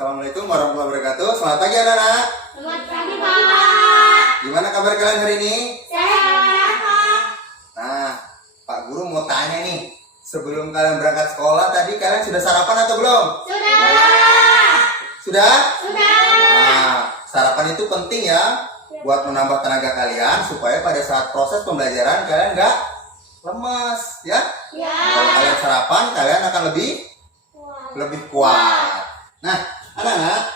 Assalamualaikum warahmatullahi wabarakatuh. Selamat pagi anak-anak. Selamat pagi, Pak. Gimana kabar kalian hari ini? Sehat, Pak. Nah, Pak Guru mau tanya nih. Sebelum kalian berangkat sekolah tadi kalian sudah sarapan atau belum? Sudah. Sudah? Sudah. Nah, sarapan itu penting ya buat menambah tenaga kalian supaya pada saat proses pembelajaran kalian nggak lemes ya. Ya. Kalau kalian sarapan kalian akan lebih kuat. Nah, anak-anak,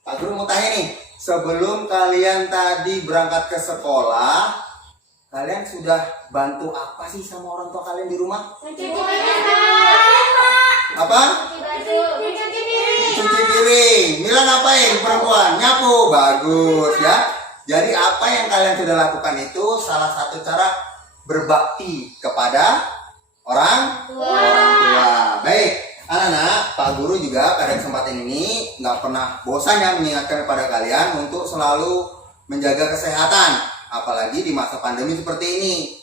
Pak Guru mau tanya nih, sebelum kalian tadi berangkat ke sekolah, kalian sudah bantu apa sih sama orang tua kalian di rumah? Mencuci piring, Pak. Apa? Mencuci piring. Cuci piring. Mila ngapain? Perempuan nyapu. Bagus ya. Jadi apa yang kalian sudah lakukan itu salah satu cara berbakti kepada orang tua. Baik, anak-anak, Pak Guru juga pada kesempatan ini nggak pernah bosan ya mengingatkan kepada kalian untuk selalu menjaga kesehatan, apalagi di masa pandemi seperti ini.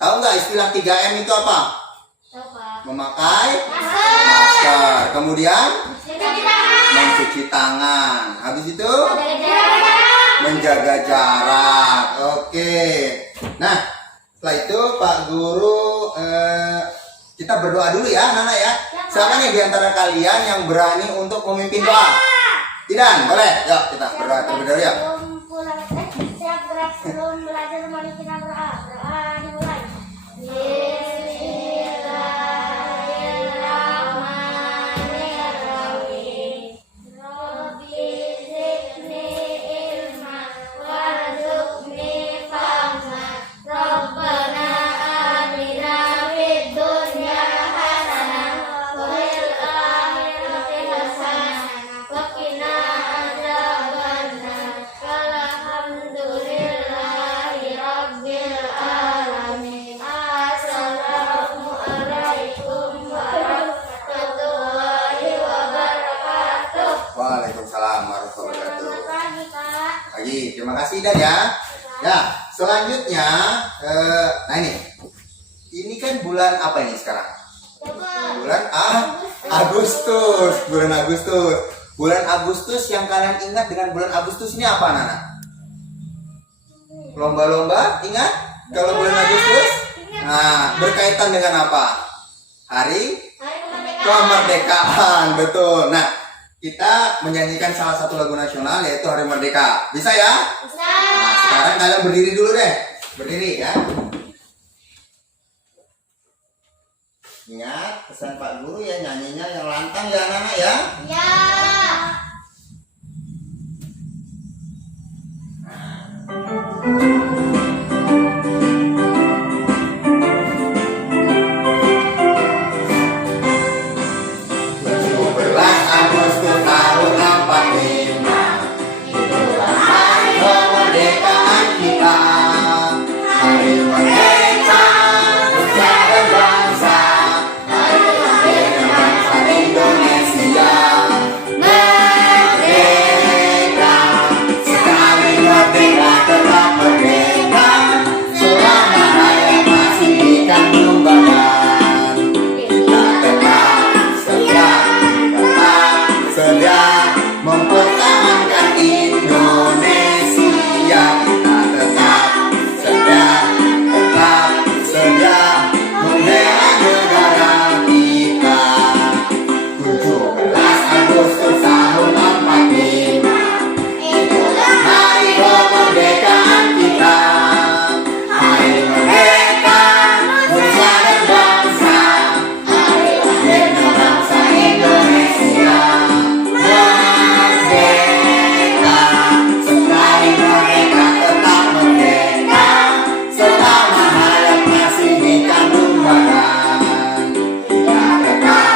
Tahu nggak istilah 3M itu apa? Memakai masker, kemudian mencuci tangan, habis itu menjaga jarak. Oke. Nah, setelah itu Pak Guru kita berdoa dulu ya, anak-anak ya. Siapa nih di antara kalian yang berani untuk memimpin doa? Tidak, boleh. Yuk kita berdoa terlebih dahulu ya. Siap gerak sebelum belajar, mari kita berdoa. Doa dimulai. Bismillahirrahmanirrahim. Rabbi zidni ilma warzuqni fahma. Rabbana atina fid dunya hasanah wa fil akhirati hasanah wa qina adzabannar. Alhamdulillahi rabbil alamin. Assalamualaikum warahmatullahi wabarakatuh. Waalaikumsalam warahmatullahi wabarakatuh. Selamat pagi, Pak. Pagi, terima kasih Dan ya. Ya, selanjutnya nah ini kan bulan apa ini sekarang? Bulan Agustus. Bulan Agustus. Bulan Agustus yang kalian ingat dengan bulan Agustus ini apa, Nana? Lomba-lomba, ingat? Kalau bulan Agustus? Nah, berkaitan dengan apa? Hari kemerdekaan, betul. Nah, kita menyanyikan salah satu lagu nasional yaitu Hari Merdeka. Bisa ya? Nah, sekarang kalian berdiri dulu deh. Berdiri ya. Ingat pesan Pak Guru ya, nyanyinya yang lantang ya anak-anak ya. Ya. Agustus tahun 45 itulah hari kemerdekaan kita. Hari merdeka nusa dan bangsa, hari lahirnya bangsa Indonesia. Merdeka, sekali merdeka tetap merdeka, selama hayat masih dikandung badan. Kita sedia mempertahankan Indonesia. Kita tetap sedia membela negara kita. 17 Agustus tahun 45 itulah hari kemerdekaan kita. Hari merdeka nusa dan bangsa, hari lahirnya bangsa Indonesia. Merdeka, sekali merdeka tetap merdeka, selama hayat masih dikandung badan. Kita tetap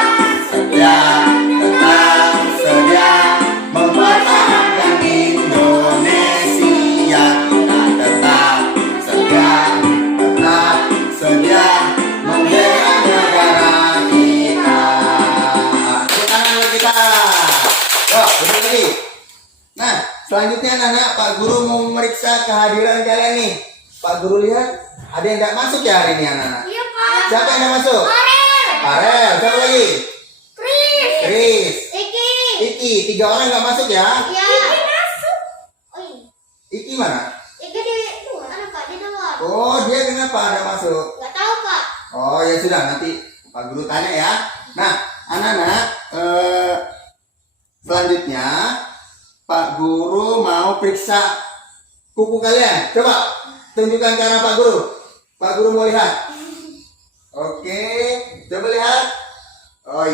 sedia mempertahankan Indonesia. Kita tetap sedia membela negara kita. Tepuk tangan untuk kita. Yuk, berdiri lagi. Nah, selanjutnya anak-anak, Pak Guru mau memeriksa kehadiran kalian nih. Pak Guru lihat ada yang nggak masuk ya hari ini anak-anak. Iya, Pak. Siapa yang nggak masuk? Farel. Farel. Siapa lagi? Chris. Chris. Iki. Iki, 3 orang nggak masuk ya? Iya. Iki masuk. Oh iya. Iki mana? Iki di luar Kak, di luar. Oh, dia kenapa ada masuk? Nggak tahu Kak. Oh ya sudah, nanti Pak Guru tanya ya. Nah, anak-anak, selanjutnya Pak Guru mau periksa kuku kalian. Coba tunjukkan ke arah Pak Guru. Pak Guru mau lihat. Oke, coba lihat. Oh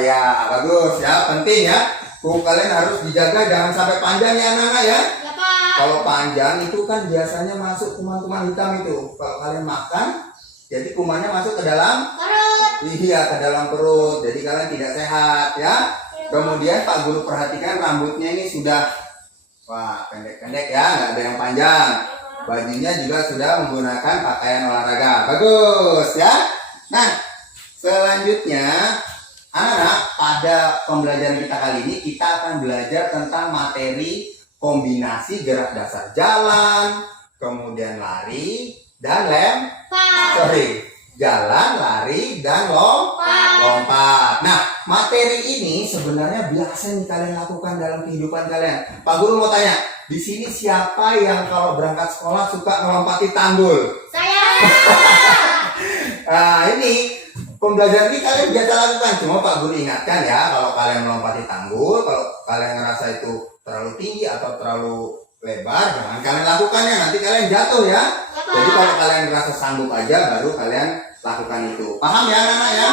ya, bagus ya, penting ya. Kuku kalian harus dijaga, jangan sampai panjang ya anak-anak ya. Ya Pak. Kalau panjang itu kan biasanya masuk kuman-kuman hitam itu. Kalau kalian makan, jadi kumannya masuk ke dalam Perut. iya, ke dalam perut. Jadi kalian tidak sehat ya. Kemudian Pak Guru perhatikan rambutnya ini sudah wah pendek-pendek ya, nggak ada yang panjang. Bajunya juga sudah menggunakan pakaian olahraga. Bagus ya. Nah, selanjutnya anak-anak, pada pembelajaran kita kali ini kita akan belajar tentang materi kombinasi gerak dasar jalan, kemudian lari dan jalan, lari dan lompat. Nah, materi ini sebenarnya biasa nih kalian lakukan dalam kehidupan kalian. Pak Guru mau tanya, di sini siapa yang kalau berangkat sekolah suka melompati tanggul? Saya. Nah, ini pembelajaran ini kalian biasa lakukan. Cuma Pak Guru ingatkan ya, kalau kalian melompati tanggul, kalau kalian ngerasa itu terlalu tinggi atau terlalu lebar, jangan kalian lakukannya, nanti kalian jatuh ya. Jadi kalau kalian ngerasa sanggup aja, baru kalian lakukan itu. Paham ya anak-anak ya?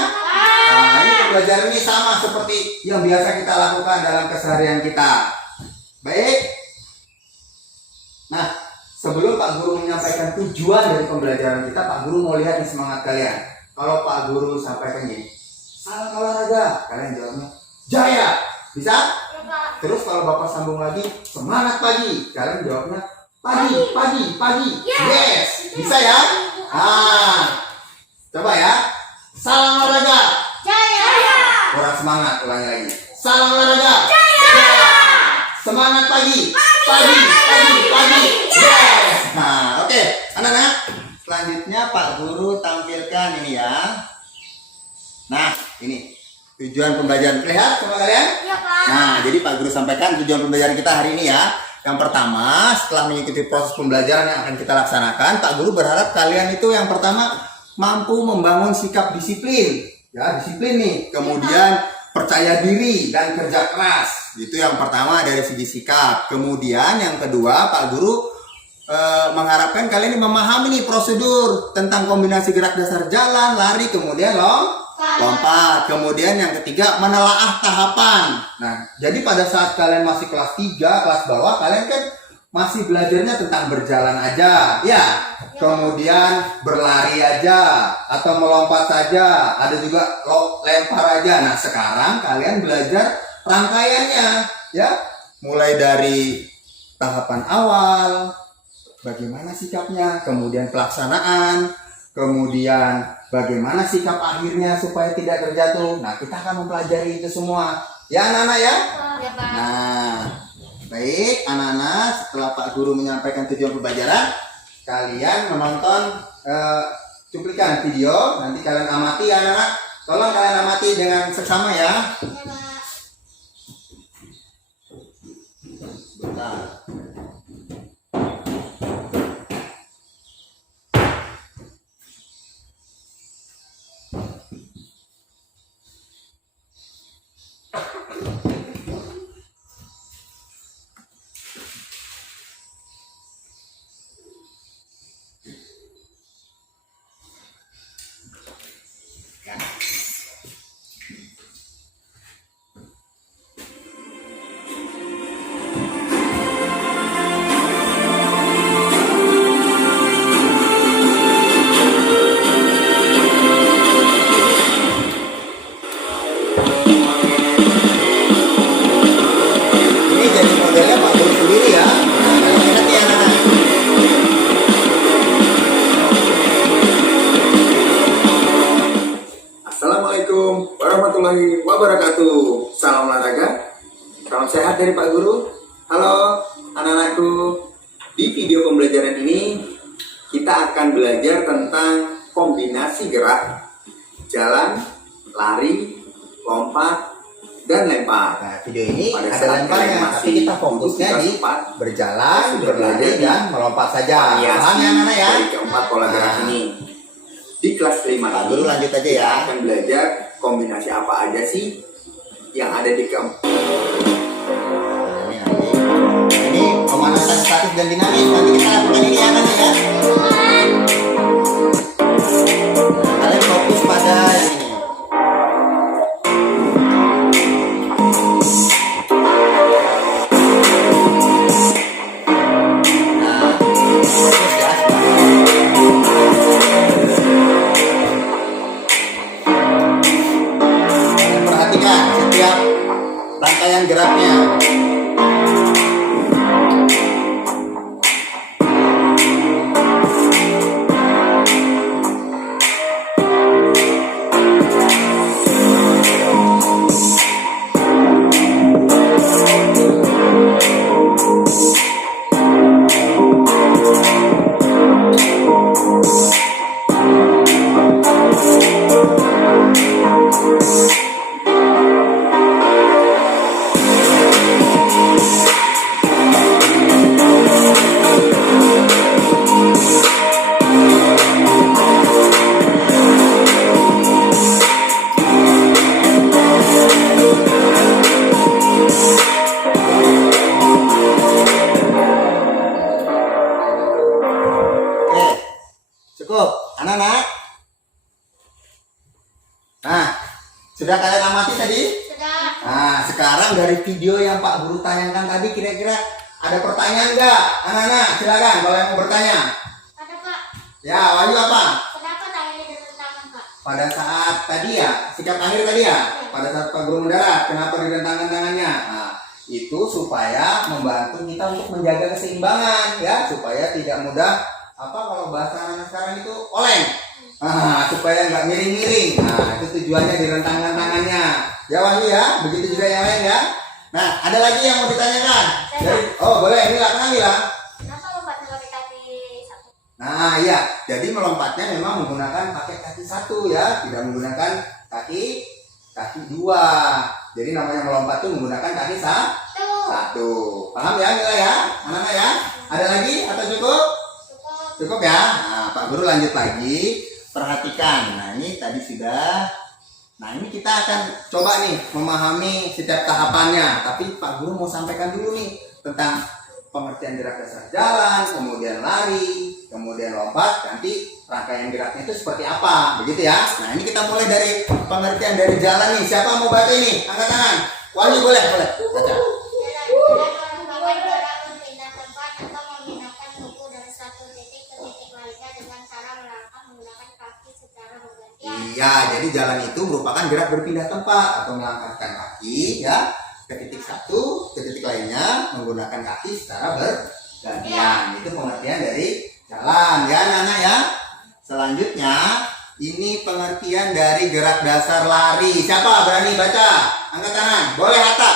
Nah, ini pembelajaran ini sama seperti yang biasa kita lakukan dalam keseharian kita. Baik. Nah, sebelum Pak Guru menyampaikan tujuan dari pembelajaran kita, Pak Guru mau lihat nih semangat kalian. Kalau Pak Guru sampaikan gini, salam olahraga, kalian jawabnya jaya. Bisa? Terus kalau Bapak sambung lagi, semangat pagi, kalian jawabnya pagi. Yes, bisa ya? Nah, coba ya. Salam olahraga. Jaya. Kurang semangat, ulangi lagi. Salam olahraga. Jaya. Semangat pagi. Pagi. Yes. Nah, oke. Anak-anak, selanjutnya Pak Guru tampilkan ini ya. Nah, ini tujuan pembelajaran. Lihat sama kalian? Ya Pak. Nah, jadi Pak Guru sampaikan tujuan pembelajaran kita hari ini ya. Yang pertama, setelah mengikuti proses pembelajaran yang akan kita laksanakan, Pak Guru berharap kalian itu yang pertama mampu membangun sikap disiplin. Ya, disiplin nih. Kemudian percaya diri dan kerja keras. Itu yang pertama dari segi sikap. Kemudian yang kedua, Pak Guru mengharapkan kalian ini memahami nih prosedur tentang kombinasi gerak dasar jalan, lari, kemudian lompat. Kemudian yang ketiga, menelaah tahapan. Nah, jadi pada saat kalian masih kelas 3, kelas bawah, kalian kan masih belajarnya tentang berjalan aja, ya. Kemudian berlari aja atau melompat saja, ada juga lempar aja. Nah, sekarang kalian belajar rangkaiannya, ya. Mulai dari tahapan awal, bagaimana sikapnya, kemudian pelaksanaan, kemudian bagaimana sikap akhirnya supaya tidak terjatuh. Nah, kita akan mempelajari itu semua. Ya, anak-anak ya? Ya Pak. Nah, baik anak-anak, setelah Pak Guru menyampaikan tujuan pembelajaran, kalian menonton cuplikan video. Nanti kalian amati ya anak-anak. Tolong kalian amati dengan seksama ya. Ya Pak. Bentar. Ini jadi modelnya Pak Guru sendiri ya. Nah, kalian lihat ya anak-anak. Assalamualaikum warahmatullahi wabarakatuh. Salam olahraga, salam sehat dari Pak Guru. Halo anak-anakku. Di video pembelajaran ini kita akan belajar tentang kombinasi gerak jalan, lari, lompat, dan lempar. Nah, video ini Pada ada saat lemparnya, kalian tapi masih kita fokusnya duduk di tempat, berjalan, sudah berlari, belajar dan melompat saja. Paham ya anak ya? dari keempat pola gerak Nah. ini. Di kelas 5 Pak ini Guru lanjut aja ya. kita akan belajar kombinasi apa aja sih yang ada di keempat. Ini pemanasan statis dan dinamis. Nanti kita lakukan ini ya anak ya. Kalian fokus pada yang ini. Nah, fokus ya. Kalian perhatikan setiap rangkaian geraknya. Oke, cukup, anak-anak. Nah, sudah kalian amati tadi? Sudah. Nah, sekarang dari video yang Pak Guru tayangkan tadi, kira-kira ada pertanyaan nggak? Anak-anak, silakan kalau yang mau bertanya. Ada Pak. Ya, Wahyu apa? Kenapa tangannya di tangan Pak? Pada saat tadi ya, sikap akhir tadi ya, pada saat Pak Guru mendarat, kenapa direntangkan tangannya? Nah, itu supaya membantu kita untuk menjaga keseimbangan ya, supaya tidak mudah apa kalau bahasa anak sekarang itu oleng. Nah, supaya nggak miring-miring. Nah, itu tujuannya direntangkan tangannya. Ya Wahyu ya, begitu juga yang lain ya. Nah, ada lagi yang mau ditanyakan? Oh boleh, ini lah bilang. Kenapa lompatnya pakai kaki satu? Nah iya, jadi melompatnya memang menggunakan pakai kaki satu ya, tidak menggunakan kaki dua. Jadi namanya melompat itu menggunakan kaki satu. Paham ya Mila ya, anak-anak ya? Ada lagi atau cukup? Cukup ya. Nah Pak Guru lanjut lagi. Perhatikan. Nah ini tadi sudah. Nah ini kita akan coba nih memahami setiap tahapannya. Tapi Pak Guru mau sampaikan dulu nih tentang pengertian gerak dasar jalan, kemudian lari, kemudian lompat, nanti rangkaian geraknya itu seperti apa, begitu ya. Nah ini kita mulai dari pengertian dari jalan nih. Siapa mau baca ini? Angkat tangan. Wahyu boleh baca. Jalan gerak berpindah tempat atau memindahkan buku dari satu titik ke titik lainnya dengan cara melangkah menggunakan kaki secara bergantian. Iya, jadi jalan itu merupakan gerak berpindah tempat atau melangkahkan kaki ya ke titik satu ke titik lainnya menggunakan kaki secara bergantian. Itu pengertian dari jalan ya anak-anak ya. Selanjutnya ini pengertian dari gerak dasar lari. Siapa berani baca? Angkat tangan. Boleh Hatta.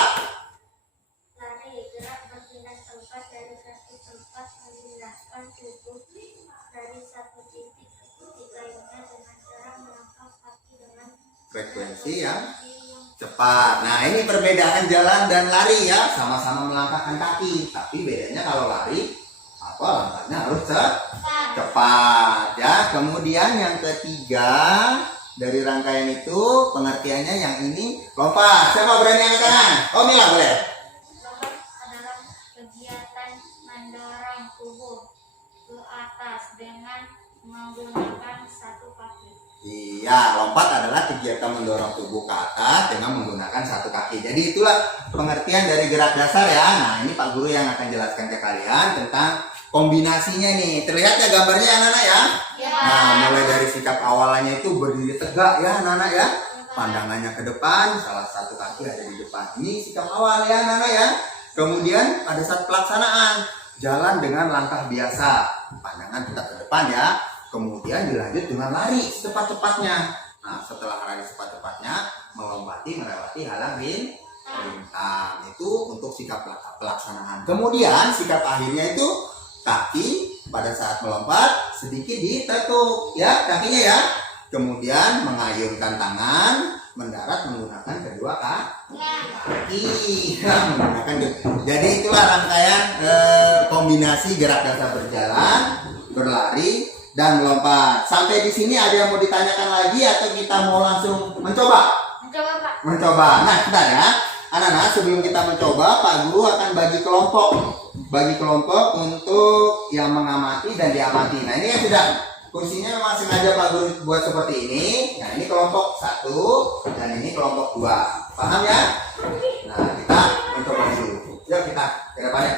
Lari gerak berpindah tempat dari satu tempat memindahkan tubuh dari satu titik ke titik lainnya dengan cara melangkah kaki dengan Frekuensi yang cepat. Nah ini perbedaan jalan dan lari ya, sama-sama melangkahkan kaki, tapi bedanya kalau lari apa langkahnya harus cepat ya. Kemudian yang ketiga dari rangkaian itu pengertiannya yang ini lompat. Siapa berani angkat tangan? Oh Mila boleh. lompat adalah kegiatan mendorong tubuh ke atas dengan menggunakan satu kaki. Iya, lompat adalah kegiatan mendorong tubuh ke atas dengan menggunakan satu kaki. Jadi itulah pengertian dari gerak dasar ya. Nah ini Pak Guru yang akan jelaskan ke kalian tentang kombinasinya nih. Terlihat ya gambarnya anak-anak ya. Ya. Nah mulai dari sikap awalannya itu berdiri tegak ya anak-anak ya. Pandangannya ke depan, salah satu kaki ada di depan. Ini sikap awal ya anak-anak ya. Kemudian pada saat pelaksanaan jalan dengan langkah biasa, pandangan tetap ke depan ya. Kemudian dilanjut dengan lari secepat-cepatnya. Nah setelah lari secepat-cepatnya melewati halang rintang. Itu untuk sikap pelaksanaan. Kemudian sikap akhirnya itu kaki pada saat melompat sedikit ditekuk ya kakinya ya. Kemudian mengayunkan tangan mendarat menggunakan kedua kaki. Menggunakan jadi itulah rangkaian kombinasi gerak dasar berjalan, berlari, dan melompat. Sampai di sini ada yang mau ditanyakan lagi atau kita mau langsung mencoba? Mencoba, Pak. Mencoba. Nah, bentar ya. Anak-anak, sebelum kita mencoba, Pak Guru akan bagi kelompok. Bagi kelompok untuk yang mengamati dan diamati. Nah, ini kan sudah kursinya memang sengaja Pak Guru buat seperti ini. Nah, ini kelompok 1 dan ini kelompok 2. Paham ya? Nah, kita mencoba dulu. Yuk kita ke depannya.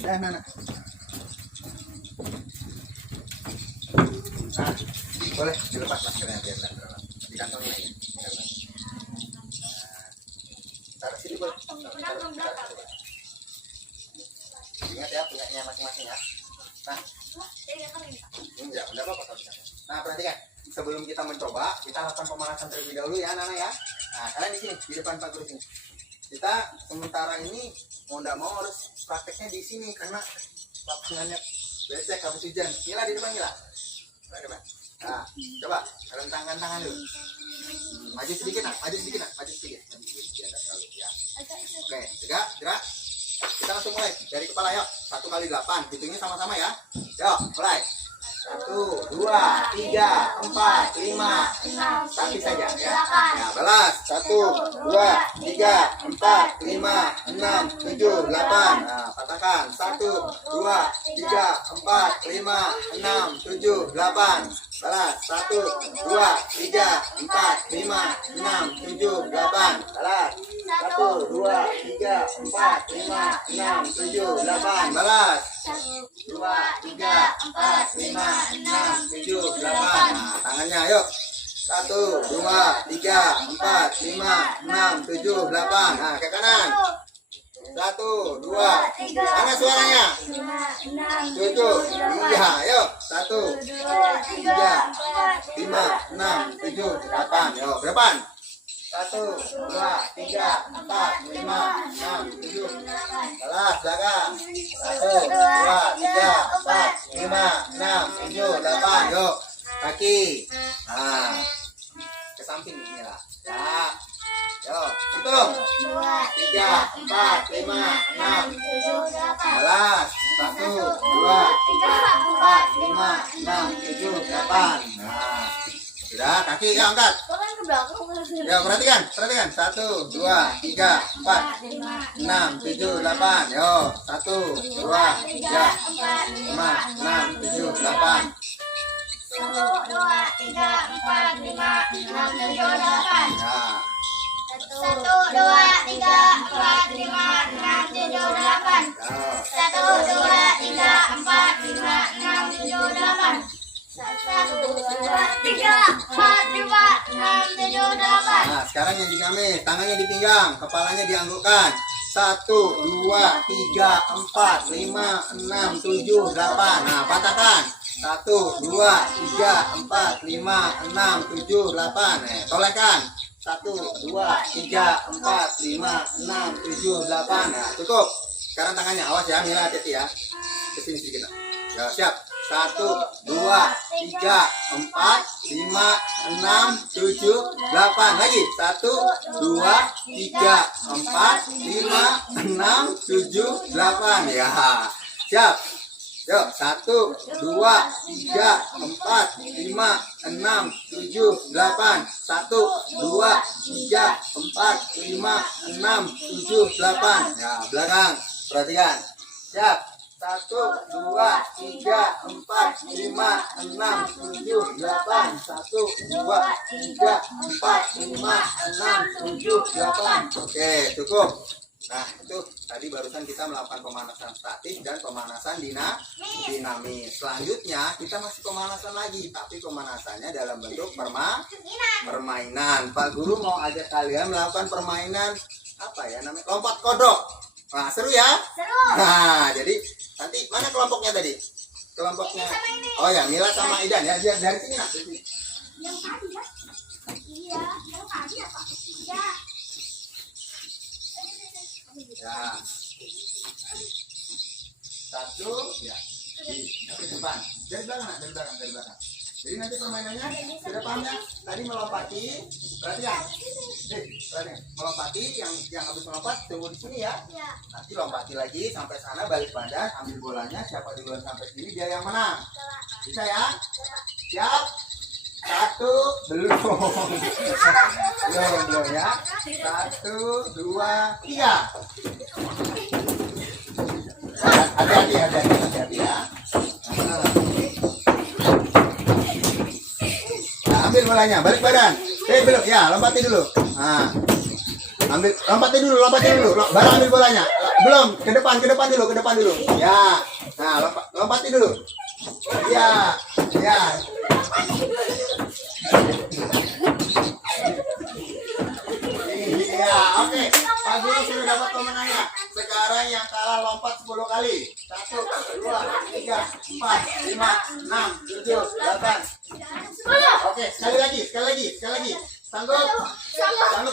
Ya, nah. Nah, boleh dilepas maskernya biar nggak terlalu di kantongnya ya. Taruh sini boleh. Ingat ya punyanya masing-masing ya. Nah, enggak apa-apa kalau bisa. Nah, perhatikan. Sebelum kita mencoba, kita lakukan pemanasan terlebih dahulu ya, anak-anak ya. Nah, kalian di sini, di depan Pak Guru sini. Kita sementara ini mau nggak mau harus prakteknya di sini karena lapangannya becek habis hujan. Mila di depan Mila. Nah, coba rentangkan tangan dulu. Maju sedikit nak, maju sedikit nak, maju sedikit. Biar nggak terlalu ya. Oke, gerak. Kita langsung mulai dari kepala yuk. 1 kali 8, hitungnya sama-sama ya. Yuk, mulai. 1, 2, 3, 4, 5, 6, tapi saja ya. Ya, balas. 1, 2, 3, 4, 5, 6, 7, 8. Nah, patahkan. 1, 2, 3, 4, 5, 6, 7, 8. Balas. 1, 2, 3, 4, 5, 6, 7, 8. Balas. 1, 2, 3, 4, 5, 6, 7, 8. Balas. 2, 3, 4, 5, 6, 7, 8. Nah, tangannya yuk. 1, 2, 3, 4, 5, 6, 7, 8. Nah, ke kanan. 1, 2, 3. Mana suaranya? 7. Iya, yuk. 1, 3, 5, 6, 7, 8. Yuk, ke depan. 1, 2, 3, 4, 5, 6, 7. Balas belakang. 1, 2, 3, 4, 5, 6, 7, 8. Yuk, kaki. Nah, ke samping ini lah. Ya. Yuk, hitung. 3, 4, 5, 6. Balas. 1, 2, 3, 4, 5, 6, 7, 8. Nah, sudah, kaki ya angkat. Ya, perhatikan. 1, 2, 3, 4, 6, 7, 8. Yo, 1, 2, 3, 5, 6, 7, 8. 1, 2, 3, 4, 5, 6, 7, 8. Nah, 1, 2, 3, 4, 5, 6, 7, 8. yo. 1, 2, 3, 4, 5, 6, 7, 8. 1, 2, 3, 4, 5, 6, 7, 8. Nah, sekarang yang dinamis, tangannya di pinggang, kepalanya dianggukkan. 1, 2, 3, 4, 5, 6, 7, 8. Nah, patahkan. 1, 2, 3, 4, 5, 6, 7, 8. Tolekkan. 1, 2, 3, 4, 5, 6, 7, 8. Nah, cukup. Sekarang tangannya, awas ya, Mila, hati-hati ya. Kesini sedikit. Ya, siap. 1, 2, 3, 4, 5, 6, 7, 8. Lagi. 1, 2, 3, 4, 5, 6, 7, 8. Ya, siap. Yuk, 1, 2, 3, 4, 5, 6, 7, 8. 1, 2, 3, 4, 5, 6, 7, 8. Ya, belakang. Perhatikan. Siap. 1, 2, 3, 4, 5, 6, 7, 8. 1, 2, 3, 4, 5, 6, 7, 8. Oke, cukup. Nah, itu tadi barusan kita melakukan pemanasan statis dan pemanasan dinamis. Selanjutnya kita masih pemanasan lagi, tapi pemanasannya dalam bentuk permainan. Pak Guru mau ajak kalian melakukan permainan apa ya namanya? Lompat kodok. Nah, seru ya? Seru. Nah, jadi nanti mana kelompoknya tadi? Kelompoknya. Oh ya, Mila sama Idan ya. Dari sini nak. Dari sini. Yang tadi ya? Iya, yang tadi apa? Iya. Ya. 1, ya. Di depan. Dari belakang, nak. Dari belakang. Jadi nanti permainannya sudah paham ya? Tadi melompati, perhatian. Perhatian. Melompati yang habis melompat tunggu di sini ya. Ya. Nanti lompati lagi sampai sana, balik badan, ambil bolanya. Siapa duluan sampai sini dia yang menang. Bisa ya? Siap? 1, belum. belum ya. 1, 2, 3. Hati-hati ya. Nah, ambil bolanya, balik badan. Belum ya, lompati dulu. Nah, lompati dulu. Baru ambil bolanya. Belum, ke depan dulu. Ya. Nah, lompati dulu. Ya. Iya, oke. Pak Guru sudah dapat pemenangnya. Sekarang yang kalah lompat 10 kali. 1, 2, 3, 4, 5, 6, 7, 8. Oke, sekali lagi. Sanggup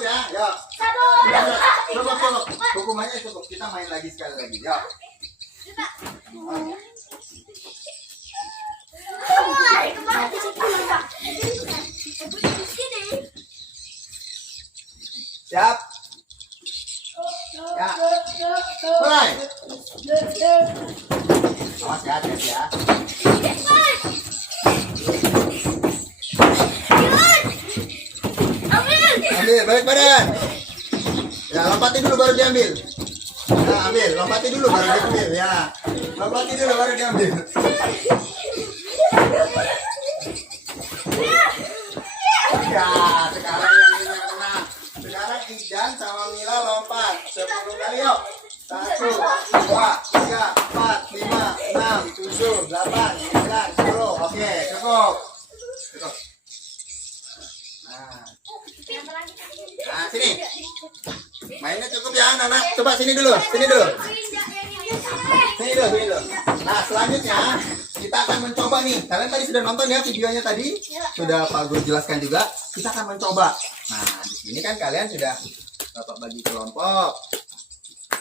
ya? Yuk. Cukup. Hukumannya cukup. Kita main lagi sekali lagi. Yuk. Siap. Ya. Mulai. Awas ya, hati-hati ya. Ambil, balik badan. Ya, lompati dulu baru diambil. Nah, ambil, lompati dulu baru diambil ya. Lompati dulu baru diambil. Ya, sekarang yang ini yang menang. Sekarang Idan sama Mila lompat 10 kali yuk. 1, 2, 3, 4, 5, 6, 7, 8, 9, 10. Oke, cukup. Nah, sini. Mainnya cukup ya, anak-anak. Coba sini dulu. Sini dulu. Nah, selanjutnya kita akan mencoba nih. Kalian tadi sudah nonton ya videonya tadi? Sudah Pak Guru jelaskan juga. Kita akan mencoba. Nah, di sini kan kalian sudah Bapak bagi kelompok.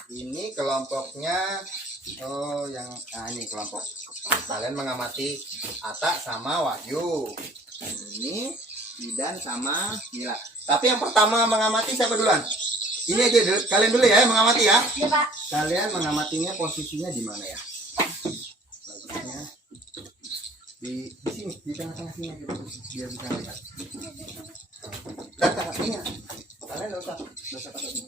Ini kelompoknya ini kelompok. Kalian mengamati Ata sama Wahyu. Ini Idan sama Mila. Tapi yang pertama mengamati siapa duluan? Ini aja kalian dulu ya mengamati ya. Iya, Pak. Kalian mengamatinya posisinya di mana ya? Bagusnya di sini, di tengah-tengah sini aja, biar bisa lihat. Dan kakinya, kalian nggak usah pakai ini.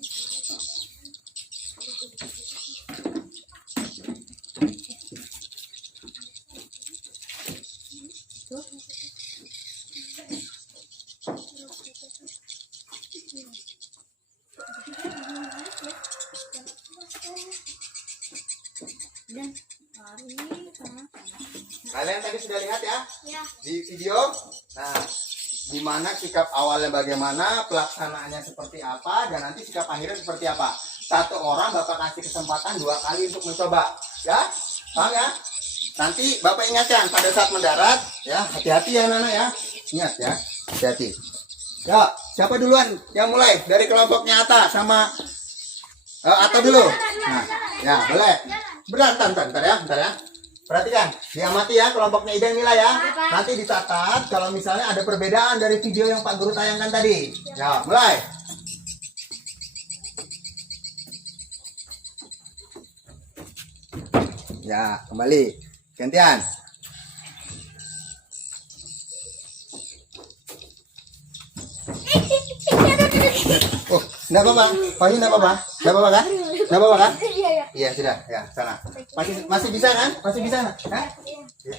Kalian tadi sudah lihat ya Ya. di video. Nah, gimana sikap awalnya bagaimana, pelaksanaannya seperti apa, dan nanti sikap akhirnya seperti apa. Satu orang Bapak kasih kesempatan 2 kali untuk mencoba. Ya, paham ya? Nanti Bapak ingatkan pada saat mendarat, ya hati-hati ya Nana ya. Ingat ya, hati-hati. Ya, siapa duluan yang mulai dari kelompoknya Ata sama Ata dulu. Nah, ya boleh. Bentar ya. Perhatikan, diamati ya kelompoknya Ida Mila ya. Nanti dicatat kalau misalnya ada perbedaan dari video yang Pak Guru tayangkan tadi. Ya, mulai. Ya, kembali. Gantian. Oh, enggak apa-apa. Wahyu enggak apa-apa. Enggak apa-apa kan? Enggak apa-apa kan? Iya, sudah. Ya, sana. Masih bisa kan? Masih bisa kan? Hah? Ya.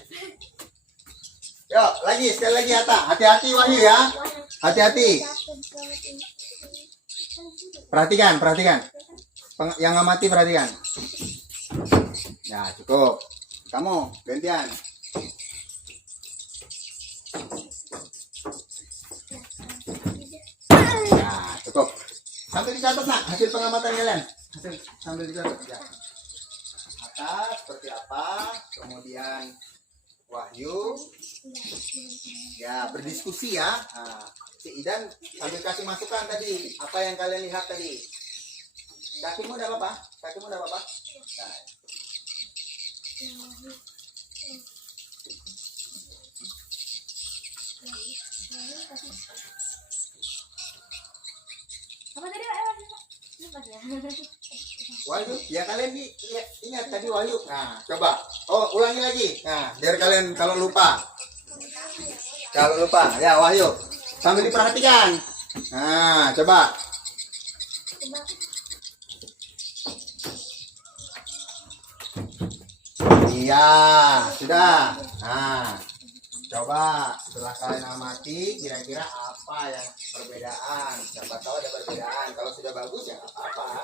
Yuk, sekali lagi Ata. Hati-hati Wahyu ya. Hati-hati. Perhatikan. Yang ngamati perhatikan. Ya, cukup. Kamu gantian. Ya, cukup. Sambil dicatat nak hasil pengamatan kalian. Sambil dicatat ya. Atas seperti apa, kemudian Wahyu. Ya, berdiskusi ya. Nah, si Idan sambil kasih masukan tadi, apa yang kalian lihat tadi. Kakimu udah apa? Nah. Apa tadi Pak? Lupa ya. Wahyu, ya kalian ingat tadi Wahyu. Nah, coba. Oh, ulangi lagi. Nah, biar kalian kalau lupa. Kalau lupa, ya Wahyu. Sambil diperhatikan. Nah, coba. Iya, sudah. Nah, coba setelah kalian amati, kira-kira apa yang perbedaan? Siapa tahu ada perbedaan. Kalau sudah bagus ya nggak apa-apa.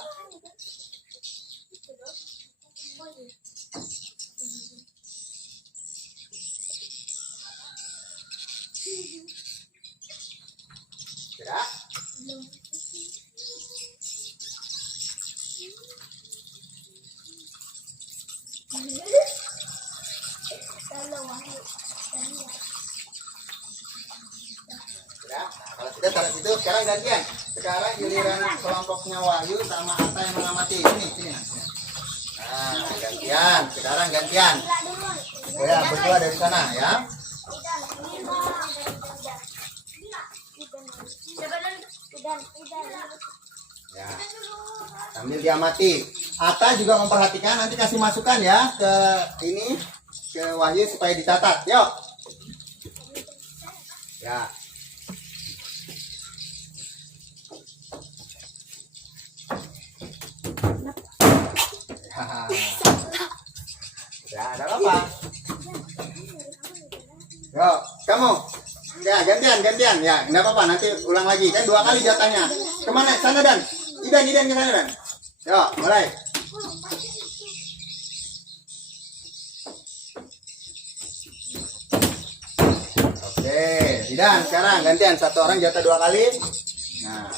Sudah? Sudah? Nah, kalau sudah taruh situ, sekarang gantian. Sekarang giliran kelompoknya Wahyu sama Atta yang mengamati. Sini. Nah, gantian. Sekarang gantian. Oh ya, berdua dari sana ya. Ya. Sambil diamati. Atta juga memperhatikan, nanti kasih masukan ya ke ini, ke Wahyu supaya dicatat. Yuk. Ya. Ya, ada apa? Yuk, kamu. Ya, gantian. Ya, enggak apa-apa, nanti ulang lagi. Kan 2 kali jatahnya. Kemana? Sana Dan. Idan ke sana Dan. Yuk, mulai. Oke, Idan sekarang gantian. 1 orang jatah 2 kali. Nah.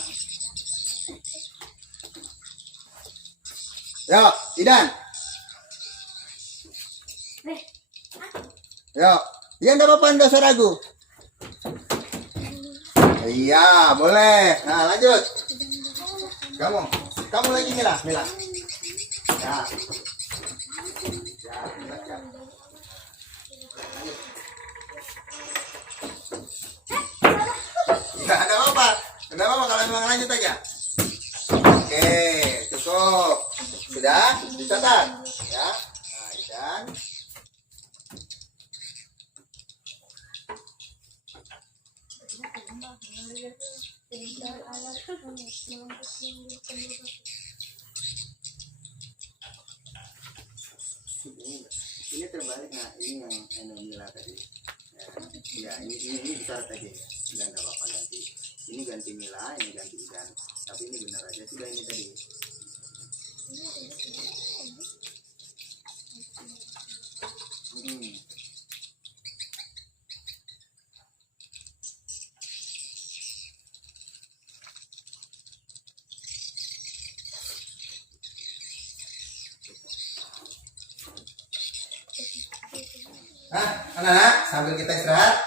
Yuk, Idan. Yuk. Ya enggak apa-apa, enggak usah ragu. Iya, boleh. Nah, lanjut. Kamu lagi Mila. Ya. Ya. Enggak ada apa-apa. Enggak apa-apa kalau memang lanjut aja. Oke, cukup. Sudah? Dicatat. Ya. Nah, dan ini terbalik. Nah, ini yang Mila tadi. Ya, ini ditaruh tadi ya. Sudah enggak apa-apa ganti. Ini ganti Mila, ini ganti Idan. Tapi ini benar aja sudah ini tadi. Nah, anak-anak, sambil kita istirahat,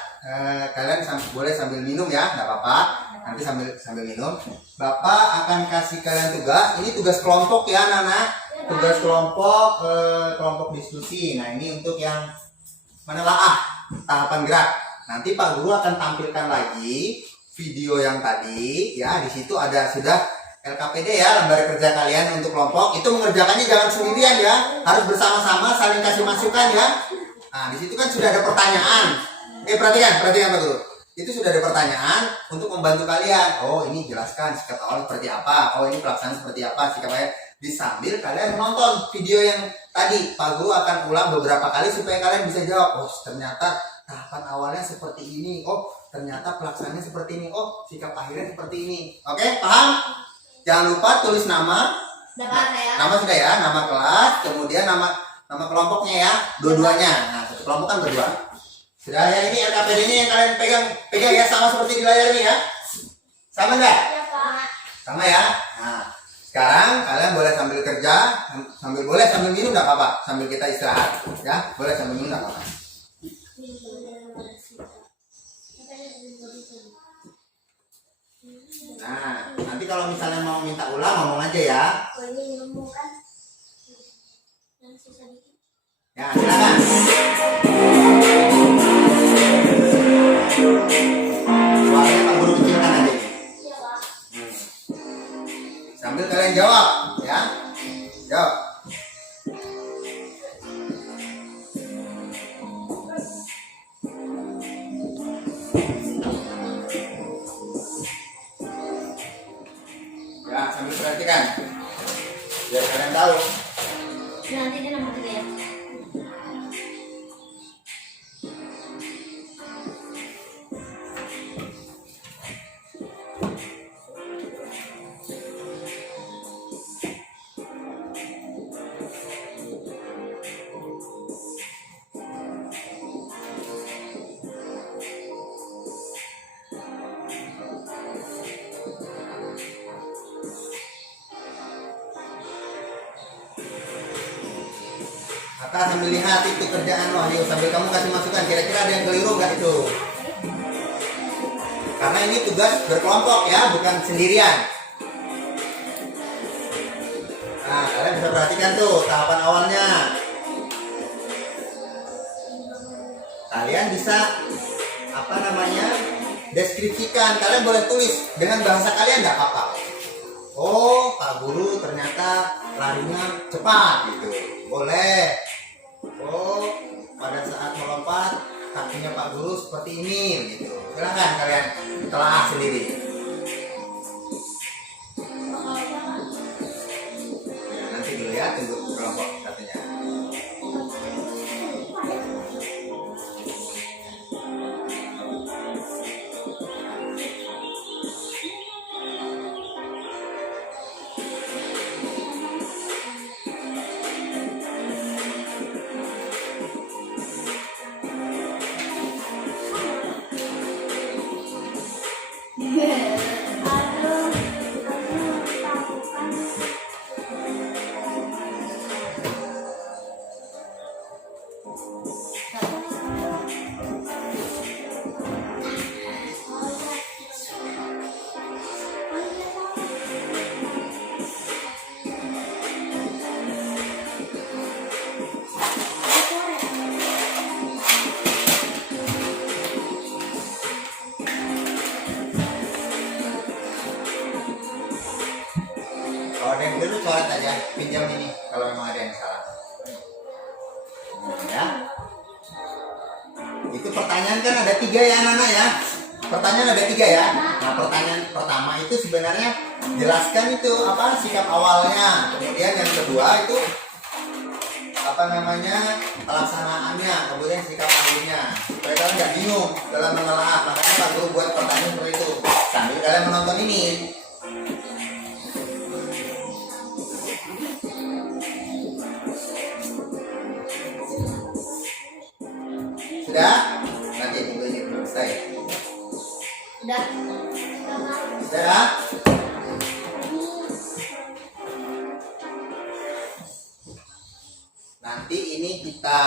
kalian boleh sambil minum ya, nggak apa-apa. Nanti sambil minum, Bapak akan kasih kalian tugas. Ini tugas kelompok ya, anak-anak. Tugas kelompok diskusi. Nah, ini untuk yang menelaah tahapan gerak. Nanti Pak Guru akan tampilkan lagi video yang tadi. Ya, di situ ada sudah LKPD ya, lembar kerja kalian untuk kelompok. Itu mengerjakannya jangan sendirian ya, harus bersama-sama, saling kasih masukan ya. Nah, di situ kan sudah ada pertanyaan. Perhatikan Pak Guru. Itu sudah ada pertanyaan untuk membantu kalian. Oh, ini jelaskan sikap awal seperti apa. Oh, ini pelaksanaan seperti apa sikap awal. Sambil kalian menonton video yang tadi. Pak Guru akan ulang beberapa kali supaya kalian bisa jawab. Oh, ternyata tahapan awalnya seperti ini. Oh, ternyata pelaksanaannya seperti ini. Oh, sikap akhirnya seperti ini. Oke, paham? Jangan lupa tulis nama. Nama sudah ya, nama kelas, kemudian nama kelompoknya ya, dua-duanya. Nah, satu kelompok kan berdua. Sudah ya, ini LKPD ini yang kalian pegang ya, sama seperti di layar ini ya. Sama enggak? Ya, Pak. Sama ya. Nah, sekarang kalian boleh sambil kerja, boleh sambil minum enggak apa-apa, sambil kita istirahat ya. Boleh sambil minum enggak apa-apa. Nah, nanti kalau misalnya mau minta ulang ngomong aja ya. Oh, ini minum kan? Yang sisa dikit. Ya, silakan. Suaranya Kakak sambil lihat itu kerjaan Wahyu, sambil kamu kasih masukan, kira-kira ada yang keliru nggak itu? Karena ini tugas berkelompok ya, bukan sendirian. Nah, kalian bisa perhatikan tuh tahapan awalnya. Kalian bisa deskripsikan. Kalian boleh tulis dengan bahasa kalian, nggak apa-apa. Oh, Pak Guru ternyata larinya cepat gitu. Boleh. Oh, pada saat melompat kakinya Pak Guru seperti ini gitu. Silakan kalian telah sendiri. Ya, nanti dulu ya, tunggu kelompok satunya. Kalau ada yang dulu coret aja, pinjam ini kalau memang ada yang salah. Ya. Itu pertanyaan kan ada 3 ya anak-anak ya. Pertanyaan ada 3 ya. Nah, pertanyaan pertama itu sebenarnya jelaskan itu apa sikap awalnya. Kemudian yang kedua itu pelaksanaannya, kemudian sikap akhirnya. Supaya kalian nggak bingung dalam menelaah. Makanya Pak Guru buat pertanyaan seperti itu. Sambil kalian menonton ini. Sudah? Nanti tunggu ini belum selesai. Udah. Sudah? Nanti ini kita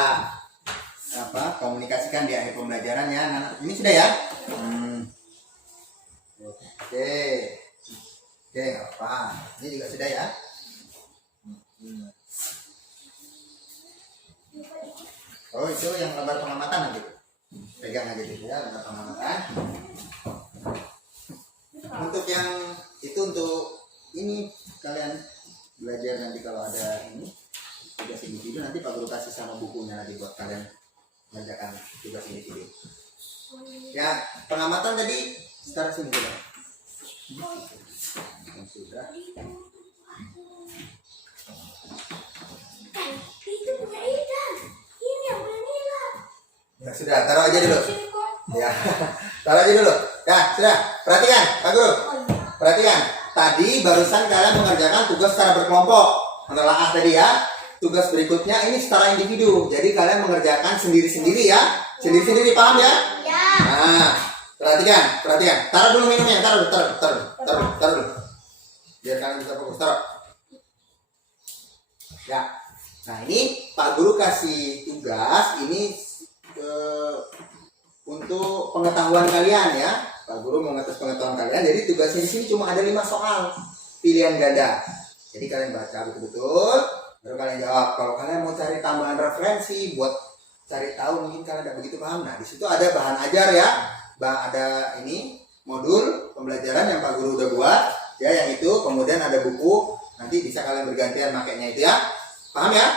komunikasikan di akhir pembelajaran ya. Nah, ini sudah ya? Oke. Oke, apa? Ini juga sudah ya? Oh, itu yang lembar pengamatan nanti. Pegang aja gitu ya, lembar pengamatan. Untuk yang itu untuk ini kalian belajar nanti kalau ada ini tugas individu nanti Pak Guru kasih sama bukunya nanti buat kalian mengerjakan tugas individu. Ya, pengamatan tadi sekarang sini sudah. Sudah. Itu punya Ida. Ini yang punya Nila. Ya sudah, taruh aja dulu. Ya, taruh aja dulu. Ya, sudah. Perhatikan, Pak Guru. Perhatikan. Tadi barusan kalian mengerjakan tugas secara berkelompok. Menelaah tadi ya. Tugas berikutnya ini secara individu. Jadi kalian mengerjakan sendiri-sendiri ya. Sendiri-sendiri, paham ya? Ya. Nah, perhatikan. Taruh dulu minumnya, taruh dulu. Biar kalian bisa fokus, taruh. Ya. Nah, ini Pak Guru kasih tugas ini untuk pengetahuan kalian ya. Pak Guru mau ngetes pengetahuan kalian. Jadi tugasnya di sini cuma ada 5 soal pilihan ganda. Jadi kalian baca betul-betul, baru kalian jawab. Kalau kalian mau cari tambahan referensi buat cari tahu mungkin kalian tidak begitu paham. Nah, di situ ada bahan ajar ya. Ada ini modul pembelajaran yang Pak Guru udah buat ya, yang itu. Kemudian ada buku. Nanti bisa kalian bergantian makainya itu ya. Paham ya?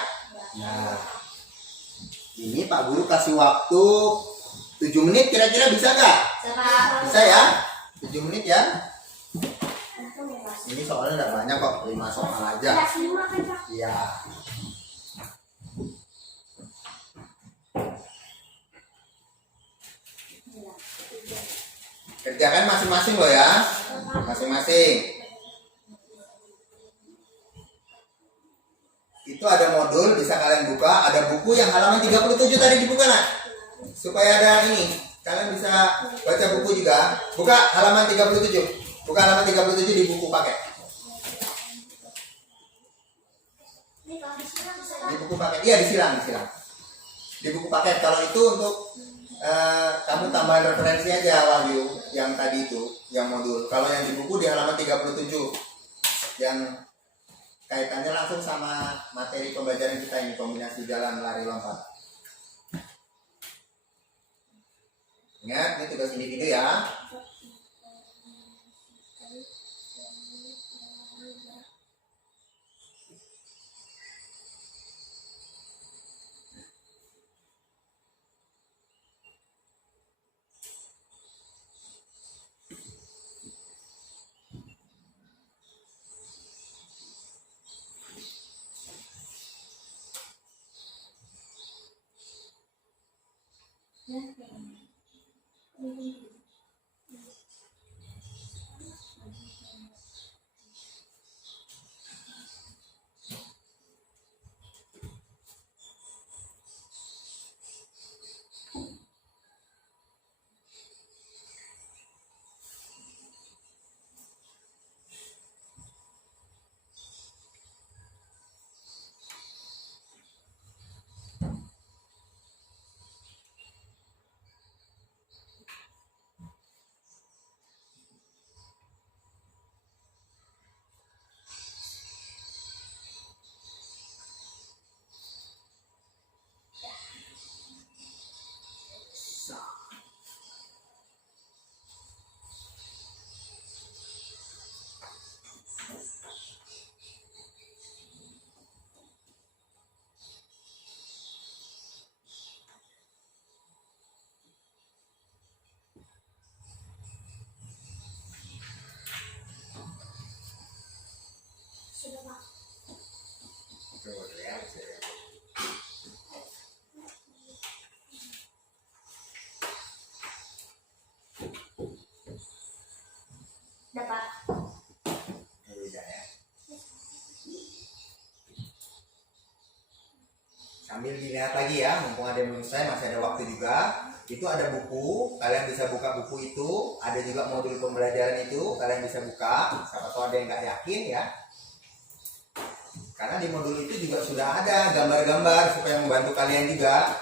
Nah, ini Pak Guru kasih waktu 7 menit, kira-kira bisa nggak? Bisa ya? 7 menit ya? Ini soalnya nggak banyak kok, 5 soal aja. Iya. Kerjakan masing-masing loh ya. Masing-masing. Itu ada modul, bisa kalian buka. Ada buku yang halaman 37 tadi dibuka nak. Supaya ada ini, kalian bisa baca buku juga. Buka halaman 37. Buka halaman 37 di buku paket. Ini kalau disiram bisa Di buku paket, iya disilang. Di buku paket, kalau itu untuk kamu tambahan referensi aja Wahyu, yang tadi itu, yang modul. Kalau yang di buku di halaman 37, yang kaitannya langsung sama materi pembelajaran kita ini, kombinasi jalan, lari, lompat. Ingat, ini tugas individu ya. sudah Pak. Tunggu ya. Dapat. Udah ya. Sambil dilihat lagi ya, mumpung ada yang belum selesai, masih ada waktu juga. Itu ada buku, kalian bisa buka buku itu. Ada juga modul pembelajaran itu, kalian bisa buka. Siapa tahu ada yang nggak yakin ya. Karena di modul itu juga sudah ada gambar-gambar supaya membantu kalian juga.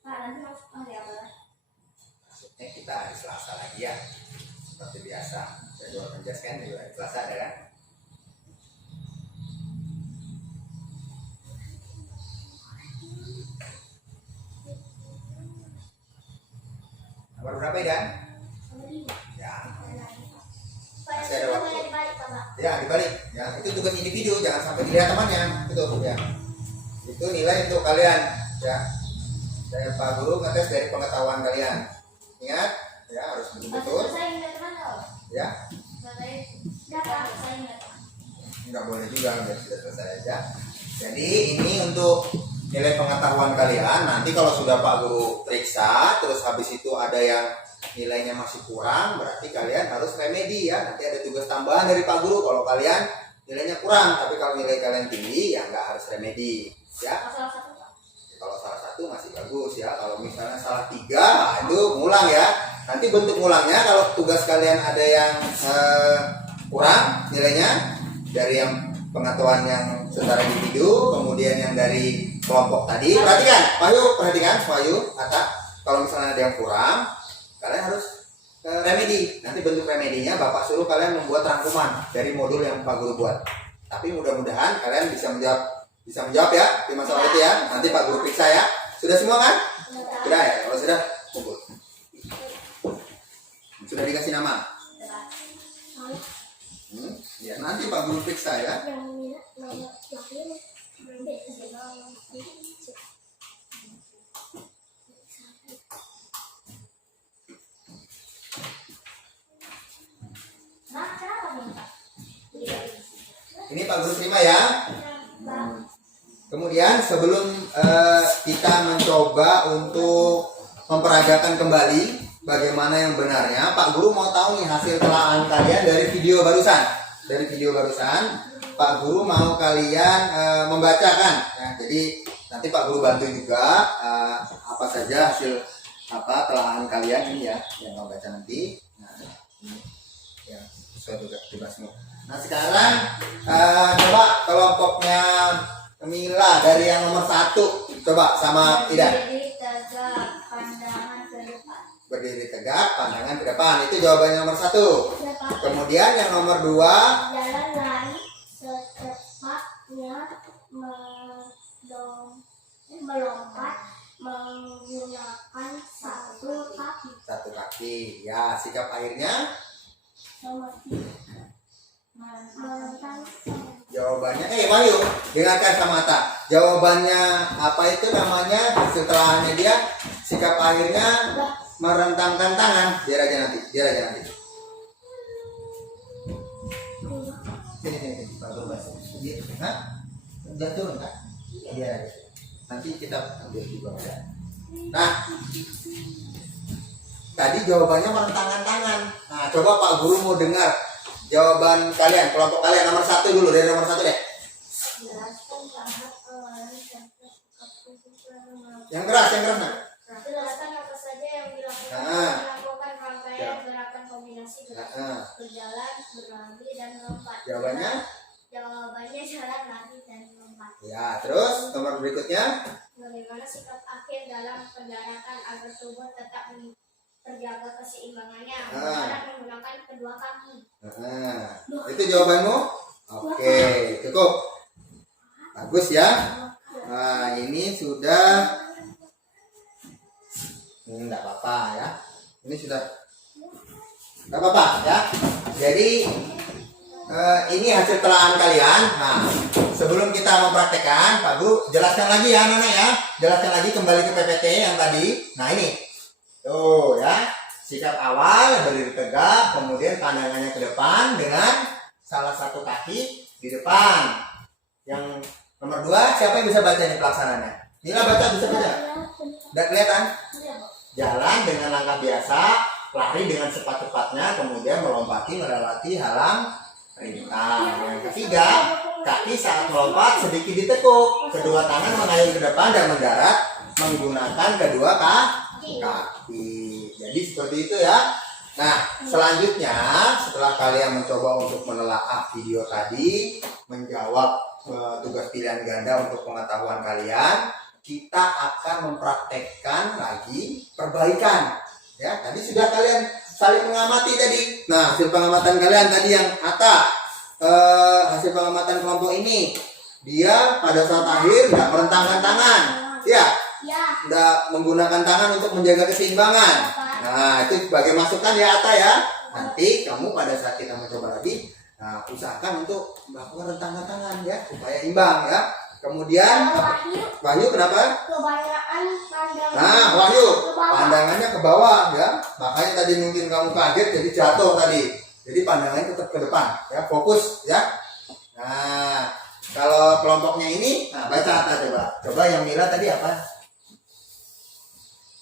Pak, nanti masuk hari apa? Maksudnya kita hari Selasa lagi ya, seperti biasa. Saya juga menjelaskan juga hari Selasa ada kan. Nomor berapa ya Dan? Sama lima. Ya, Pak, Masih ada sudah waktu. banyak dibalik Pak. ya dibalik. Ya, itu tugas individu, jangan sampai dilihat temannya. Betul ya. Itu nilai untuk kalian ya. Saya Pak Guru ngetes dari pengetahuan kalian. Ingat ya, harus betul-betul Saya ingat mana? ya. Dapat. Saya ingat. Nggak boleh juga biar sudah selesai aja. Jadi ini untuk nilai pengetahuan kalian. Nanti kalau sudah Pak Guru periksa, terus habis itu ada yang nilainya masih kurang, berarti kalian harus remedi ya. Nanti ada tugas tambahan dari Pak Guru kalau kalian nilainya kurang. Tapi kalau nilai kalian tinggi, ya nggak harus remedi ya. Salah satu Pak. Kalau salah satu masih bagus ya. Kalau misalnya salah 3, nah itu ngulang ya. Nanti bentuk ngulangnya kalau tugas kalian ada yang kurang nilainya dari yang pengetahuan yang secara individu, kemudian yang dari kelompok tadi. Perhatikan, perhatikan, Wahyu, Atta. Kalau misalnya ada yang kurang, kalian harus remedi. Nanti bentuk remedinya Bapak suruh kalian membuat rangkuman dari modul yang Pak Guru buat. Tapi mudah-mudahan kalian bisa menjawab ya di masalah itu ya. Nanti Pak Guru periksa ya. Sudah semua kan? Sudah ya. Kalau sudah, kumpul. Sudah dikasih nama? Ya nanti Pak Guru periksa ya. Ini Pak Guru terima ya. Kemudian sebelum kita mencoba untuk memperagakan kembali bagaimana yang benarnya. Pak Guru mau tahu nih hasil telaah kalian dari video barusan. Dari video barusan, Pak Guru mau kalian membacakan. Nah, jadi nanti Pak Guru bantu juga apa saja hasil telahan kalian ini ya, yang mau baca nanti. Nah, ini ya sesuai tugasmu. Nah sekarang coba kelompoknya Mila dari yang nomor 1, coba sama tidak. Berdiri tegak, pandangan ke depan. Berdiri tegak, pandangan ke depan. Itu jawabannya nomor 1. Kemudian yang nomor 2, Jalan lari secepatnya melompat menggunakan satu kaki. satu kaki. Ya, sikap akhirnya Nomor 3. Melentang. jawabannya Wahyu, dengarkan sama Atta. Jawabannya apa itu namanya? Hasil telahannya dia sikap akhirnya merentangkan tangan. Biar aja nanti. Sini, Pak Guru bahas. Hah? Udah turun kan? Iya. Nanti kita ambil juga ya. Nah, tadi jawabannya merentangkan tangan. Nah, coba Pak Guru mau dengar jawaban kalian, kelompok kalian nomor 1 dulu, dari nomor 1 deh. Jelaskan tahap awal dan sikap tubuh Yang keras nah. Jelaskan apa saja yang dilakukan Nah. melakukan rangkaian gerakan kombinasi Nah, berjalan, berlari, dan melompat. jawabannya? Jawabannya jalan, lari, dan melompat. Ya, terus nomor berikutnya. Bagaimana sikap akhir dalam pendaratan agar tubuh tetap terjaga keseimbangannya dengan menggunakan kedua kaki. Nah, itu jawabanmu? Oke, cukup. Bagus ya. Nah, ini sudah enggak apa-apa ya. Ini sudah enggak apa-apa ya. Jadi ini hasil telahan kalian. Nah, sebelum kita mempraktekkan, Pak Guru jelaskan lagi ya anak-anak ya. Jelaskan lagi kembali ke PPT yang tadi. Nah, ini. Tuh ya. Sikap awal berdiri tegak, kemudian pandangannya ke depan dengan salah satu kaki di depan. Yang nomor 2, siapa yang bisa baca ini pelaksananya? Mila bisa baca? Udah kelihatan? Jalan dengan langkah biasa, lari dengan cepat-cepatnya, kemudian melewati halang rintang. Yang ketiga, kaki saat melompat sedikit ditekuk, kedua tangan mengayun ke depan dan mendarat menggunakan kedua kaki. Jadi seperti itu ya. Nah, selanjutnya setelah kalian mencoba untuk menelaah video tadi, menjawab tugas pilihan ganda untuk pengetahuan kalian, kita akan mempraktekkan lagi perbaikan. Ya, tadi sudah kalian saling mengamati tadi. Nah, hasil pengamatan kalian tadi yang hasil pengamatan kelompok ini, dia pada saat akhir nggak merentangkan tangan, ya, nggak menggunakan tangan untuk menjaga keseimbangan. Nah, itu sebagai masukan ya Atta ya. Nanti kamu pada saat kita mencoba lagi, nah, usahakan untuk melakukan rentangkan tangan ya supaya imbang ya. Kemudian Wahyu kenapa? Kebanyakan pandangan. Nah, Wahyu pandangannya ke bawah ya. Makanya tadi mungkin kamu kaget jadi jatuh tadi. Jadi pandangannya tetap ke depan ya, fokus ya. Nah, kalau kelompoknya ini, nah baca Atta coba. Coba yang Mila tadi apa?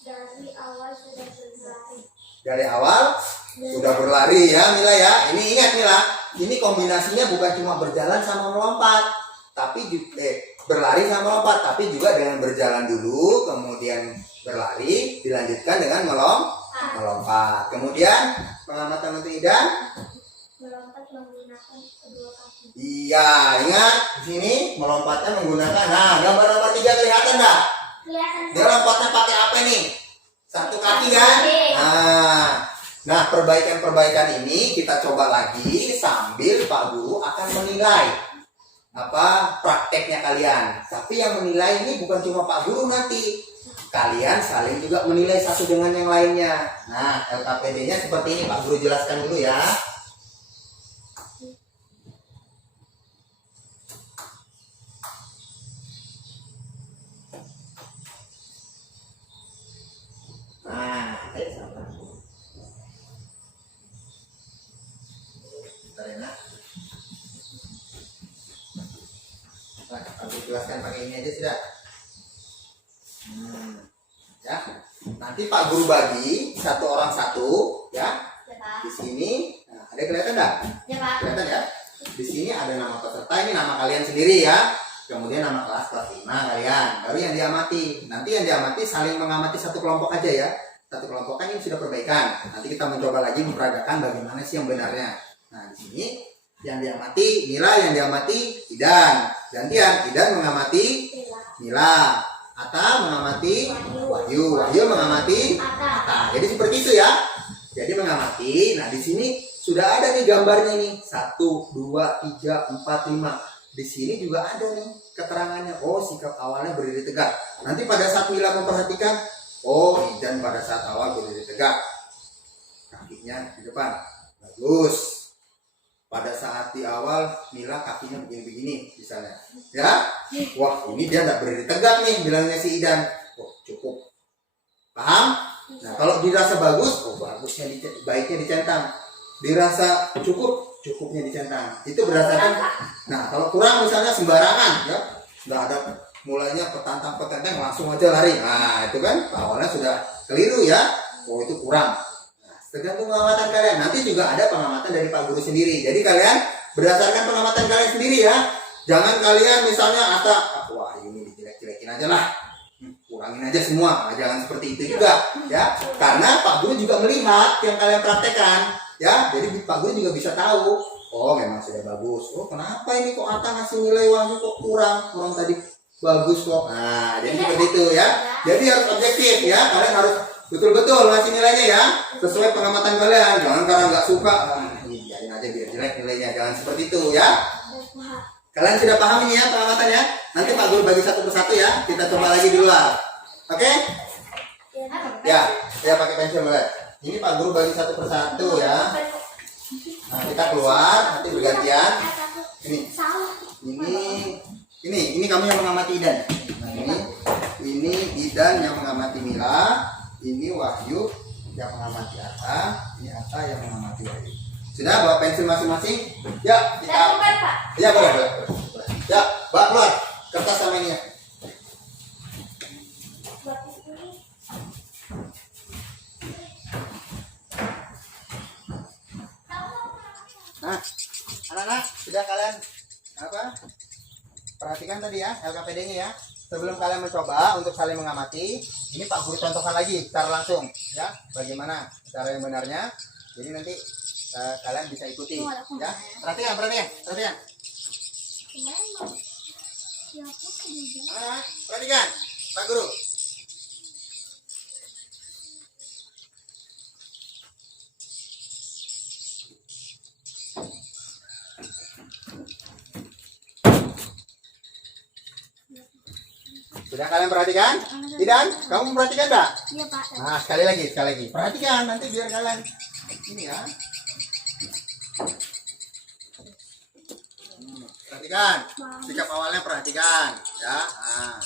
Dari awal sudah berlari. Dari awal sudah berlari ya Mila ya. Ini ingat Mila, ini kombinasinya bukan cuma berjalan sama melompat, tapi juga berlari sama melompat, tapi juga dengan berjalan dulu, kemudian berlari, dilanjutkan dengan melompat. Kemudian pengamatan untuk Idan, Melompat menggunakan kedua kaki. iya ingat di sini melompatnya menggunakan. Nah, gambar nomor 3 kelihatan dah. Kelihatan. Dia lompatnya pakai apa nih? Satu kaki kan? Nah, perbaikan-perbaikan ini kita coba lagi sambil Pak Guru akan menilai apa prakteknya kalian. Tapi yang menilai ini bukan cuma Pak Guru nanti. Kalian saling juga menilai satu dengan yang lainnya. Nah, LKPD-nya seperti ini. Pak Guru jelaskan dulu ya. Nah, Rena. Nah, aku jelaskan pakai ini aja sudah. Ya. Nah, nanti Pak Guru bagi satu orang satu, ya. Ya, Pak. Di sini, nah, ada kelihatan enggak? Ya, Pak. Kelihatan ya? Di sini ada nama peserta, ini nama kalian sendiri ya. Kemudian nama kelas 5 kalian. Baru yang diamati. Nanti yang diamati saling mengamati satu kelompok aja ya. Satu kelompok kan ini sudah perbaikan. Nanti kita mencoba lagi memperagakan bagaimana sih yang benarnya. Nah, di sini yang diamati Mila, yang diamati Idan. Gantian, Idan mengamati Mila. Atta mengamati Wahyu. Wahyu mengamati Atta. Jadi seperti itu ya. Jadi mengamati. Nah, di sini sudah ada nih gambarnya nih. 1, 2, 3, 4, 5. Di sini juga ada nih keterangannya. Oh, sikap awalnya berdiri tegak. Nanti pada saat Mila memperhatikan, oh, Idan pada saat awal berdiri tegak. Kakinya di depan. Bagus. Pada saat di awal Mila kakinya begini-begini misalnya. Ya? Wah, ini dia tidak berdiri tegak nih bilangnya si Idan. Oh, cukup. Paham? Nah, kalau dirasa bagus, oh bagusnya baiknya dicentang. Dirasa cukup, cukupnya dicentang. Itu berdasarkan. Nah, kalau kurang misalnya sembarangan, ya, nggak ada mulainya petantang-petenteng langsung aja lari. Nah, itu kan awalnya sudah keliru ya. Oh, itu kurang. Nah, tergantung pengamatan kalian. Nanti juga ada pengamatan dari Pak Guru sendiri. Jadi kalian berdasarkan pengamatan kalian sendiri ya. Jangan kalian misalnya wah ini dijelek-jelekin aja lah. Kurangin aja semua. Nah, jangan seperti itu juga ya. Karena Pak Guru juga melihat yang kalian praktekkan. Ya, jadi Pak Guru juga bisa tahu, oh memang sudah bagus. Oh, kenapa ini kok Atta ngasih nilai Wahyu kok kurang tadi bagus kok. Nah, jadi seperti itu ya. Jadi harus objektif ya. Kalian harus betul-betul ngasih nilainya ya, sesuai pengamatan kalian. Jangan karena nggak suka, biarin aja biar jelek nilainya. Jangan seperti itu ya. Kalian sudah paham ini ya pengamatannya? Nanti Pak Guru bagi satu persatu ya. Kita coba lagi di luar. Oke? Ya, pakai pensil boleh. Ini Pak Guru bagi satu persatu ya. Nah, kita keluar, nanti bergantian. Ini kamu yang mengamati Idan. Nah, ini Idan yang mengamati Mila, ini Wahyu yang mengamati Atta, ini Atta yang mengamati Wahyu. Sudah bawa pensil masing-masing? Ya, kita. Ya, boleh. Ya, bawa keluar kertas sama ini ya. Nah, anak-anak, sudah kalian perhatikan tadi ya LKPD-nya ya. Sebelum kalian mencoba untuk saling mengamati, ini Pak Guru contohkan lagi secara langsung ya, bagaimana cara yang benarnya. Jadi nanti kalian bisa ikuti ya. Perhatikan. Perhatikan Pak Guru. Sudah kalian perhatikan? Idan, kamu memperhatikan enggak? Iya, Pak. Nah, sekali lagi. Perhatikan nanti biar kalian ini ya. Perhatikan. Sikap awalnya perhatikan ya. Nah.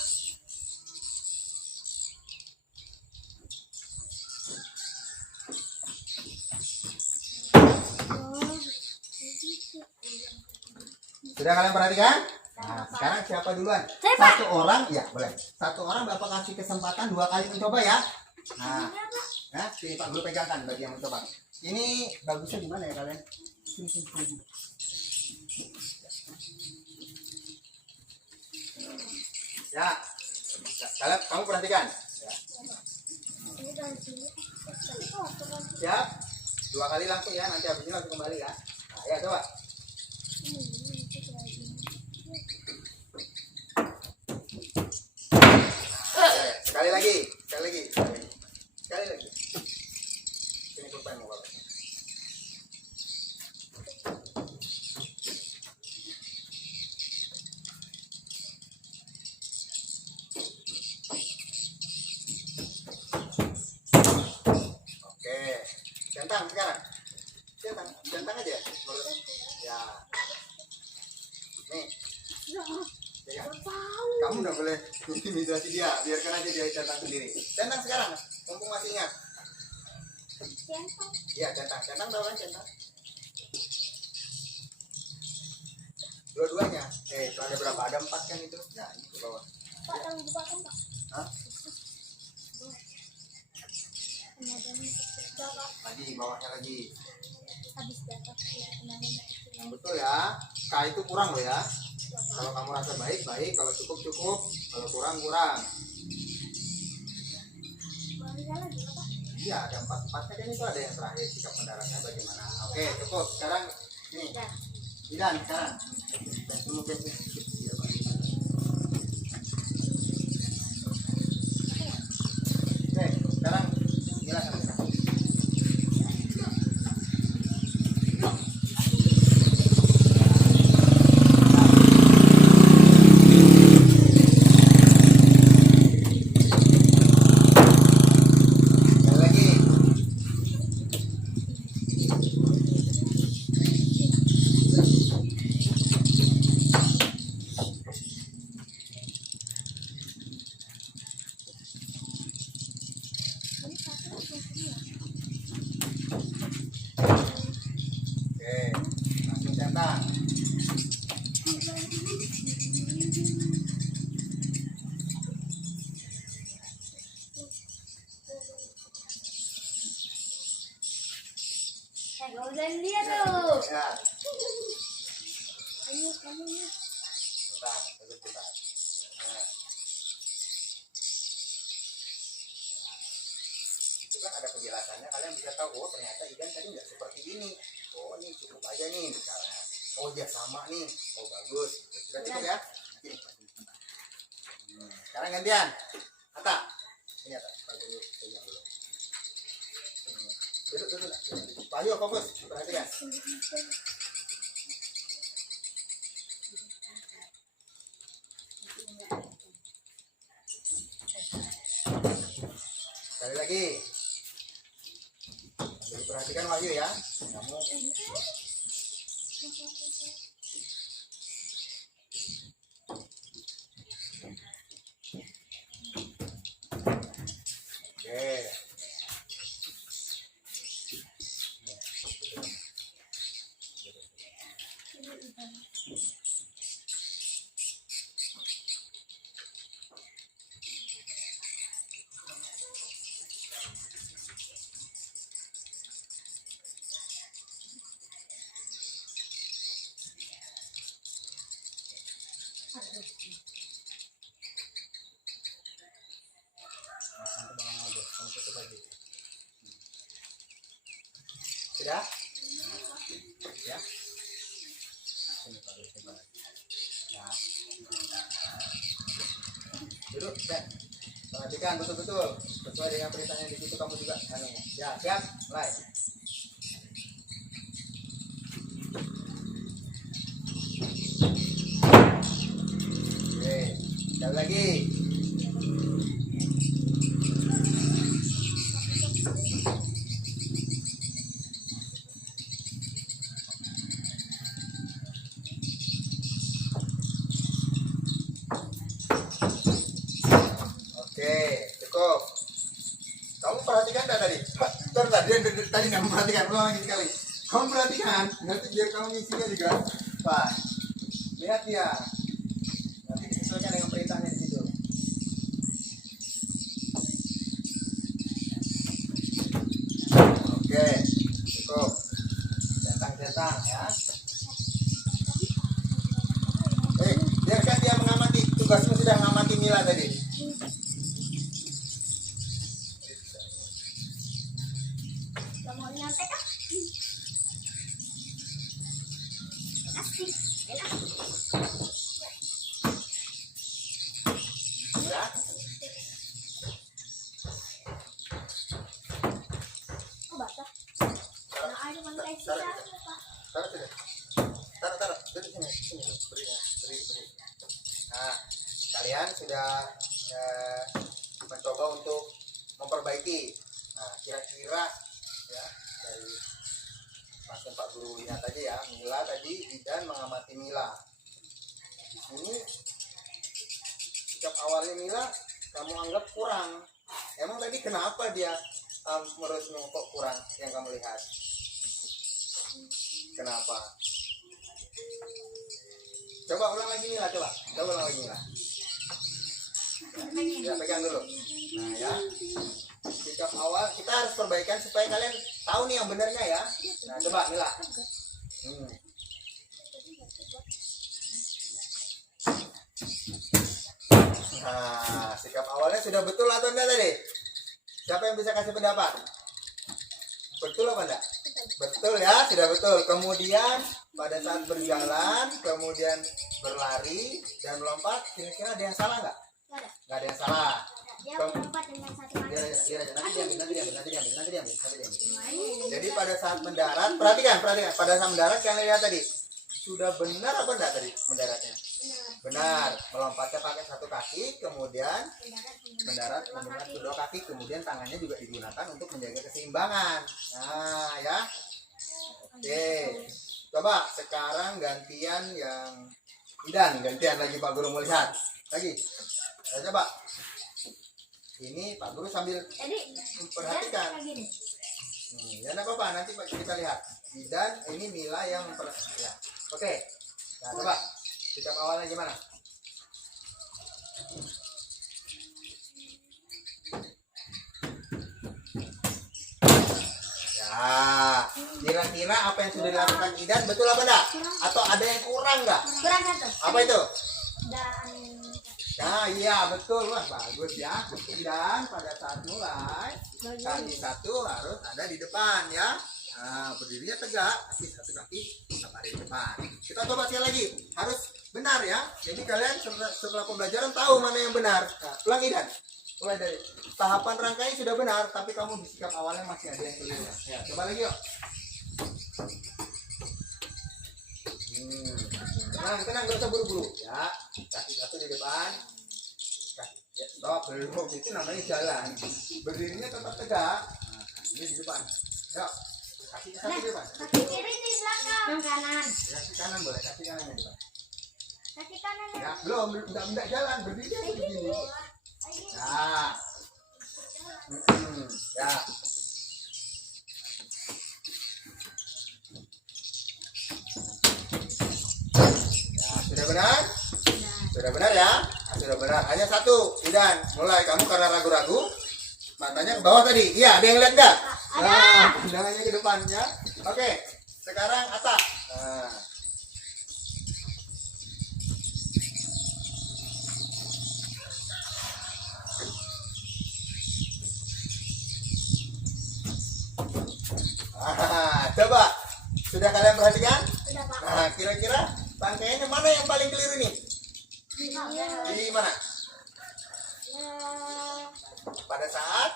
Sudah kalian perhatikan? Nah, sekarang siapa duluan? Satu orang, ya boleh. Satu orang Bapak kasih kesempatan 2 kali mencoba ya. Nah, sini Pak Guru pegangkan bagi yang mencoba. Ini bagusnya gimana ya kalian? Sini. Ya, kalian kamu perhatikan. Ya. Siap? 2 kali langsung ya. Nanti habis ini langsung kembali ya. Nah, ya coba. Sekali lagi. Ini pulpen mau bapak. Oke, centang sekarang. Centang aja. Ya. Nih. Ya. Kamu nggak boleh intimidasi dia, biarkan aja dia centang sendiri. Centang sekarang, mumpung masih ingat. Iya, centang tahu kan centang? Dua-duanya. Itu ada berapa? Ada 4 kan itu? Ya, ini ke bawah. Pak, yang buka kan, Pak? Hah? Lagi bawahnya lagi. Habis jatuh kemarin. Yang betul ya. K itu kurang loh ya. Kalau kamu rasa baik, baik. Kalau cukup, cukup. Kalau kurang, kurang. Boleh lagi apa? Iya, ada 4-4 kan itu ada yang terakhir sikap mendaratnya bagaimana. Oke, cukup. Sekarang ini. Idan, sekarang. Dan dulu biasanya. Oke, sekarang Mila sama kita. Sekali lagi. Oke, langsung centang. Gak usah lihat tuh. Ya, Ayo kamu ya. sebentar, sebentar. Nah. Itu kan ada penjelasannya, kalian bisa tahu, oh ternyata Idan tadi nggak seperti ini. Oh ini cukup aja nih misalnya. Oh dia sama nih. Oh bagus. Sudah cukup ya. Sekarang gantian. Atta. Ini Atta. Pakai dulu. Pegang dulu. Duduk, duduk. Pak Ayo fokus. Perhatikan. Sekali lagi. Jadi perhatikan Wahyu ya. Kamu oke. Sudah? Ya. Ini Pak, ini Pak. Nah. Duduk, Dek. Perhatikan betul-betul. Sesuai dengan perintahnya di situ kamu juga anunya. Ya, siap. Mulai. Oke, sekali lagi. Oke, cukup. Kamu perhatikan tak tadi? Tadi kamu perhatikan, ulang lagi sekali. Kamu perhatikan, nanti biar kamu ngisinya juga. Pak, lihat dia. Nanti disesuaikan dengan perintahnya di situ. Oke, cukup. Centang-centang ya. Biarkan dia mengamati. Tugasmu sudah mengamati Mila tadi. Gak mau nyontek ah? Asik. Enak. Ya. Oh basah. Nah air pakai sisa Pak. Taruh sudah. Taruh. Beri sini. Beri. Nah, kalian sudah mencoba untuk memperbaiki. Nah, kira-kira ya dari langsung Pak Guru lihat aja ya. Mila tadi Idan mengamati Mila. Di sini sikap awalnya Mila kamu anggap kurang. Emang tadi kenapa dia menurutmu kok kurang yang kamu lihat? Kenapa? Coba ulang lagi Mila, coba ulang lagi Mila. Ya, pegang dulu. Nah ya. sikap awal kita harus perbaikan supaya kalian tahu nih yang benernya ya. Nah coba Mila. Nah sikap awalnya sudah betul atau enggak tadi? Siapa yang bisa kasih pendapat? Betul apa enggak? Betul ya, sudah betul. Kemudian pada saat berjalan, kemudian berlari dan melompat, kira-kira ada yang salah nggak? Nggak ada. Nggak ada yang salah. Dia melompat dengan satu kaki. Nanti diambil. Jadi pada saat mendarat, perhatikan. Pada saat mendarat kalian lihat tadi, sudah benar apa enggak tadi mendaratnya? Benar. Melompatnya pakai satu kaki, kemudian mendarat menggunakan kedua kaki, kemudian tangannya juga digunakan untuk menjaga keseimbangan. Nah ya. Oke. Coba sekarang gantian yang Idan, gantian lagi Pak Guru mau lihat. Lagi. Coba. Ini Pak Guru sambil memperhatikan. Ya enggak apa-apa, nanti Pak kita lihat. Idan, ini Mila yang ya. Oke. Nah, coba. Sikap awalnya gimana? Ya, kira-kira apa yang sudah dilakukan Idan betul apa enggak? Atau ada yang kurang enggak? Kurang satu. Apa itu? Dan Nah, iya betul, wah bagus ya. Idan pada saat mulai kaki satu harus ada di depan ya. Nah, berdirinya tegak, kaki satu kaki tetap ada di depan. Kita coba sekali lagi, harus benar ya. Jadi kalian setelah pembelajaran tahu mana yang benar. Nah, ulang Idan. Mulai dari tahapan rangkaian sudah benar, tapi kamu di sikap awalnya masih ada yang keliru. Ya, coba lagi yuk. Tenang, gak usah buru-buru. Ya, kaki satu di depan. Kaki, ya, stop, belum itu namanya jalan. Berdirinya tetap tegak. Nah, kakinya di depan. Yuk, kaki satu di depan. kaki kiri di belakang. Yang kanan. Kaki kanan boleh, kaki kanan di depan. Kaki kanan Ya, yang belum, enggak jalan, berdiri aja begini. Ya. Ya. Sudah benar? Sudah benar ya? Nah, sudah benar. Hanya satu. Idan, mulai kamu karena ragu-ragu. Matanya ke bawah tadi. Iya, ada yang lihat nggak? Nah, pandangannya ke depannya. Oke, sekarang Atta. Nah. Coba. Sudah kalian perhatikan? sudah Pak. Nah, kira-kira rangkaiannya mana yang paling keliru nih? Di mana? Pada saat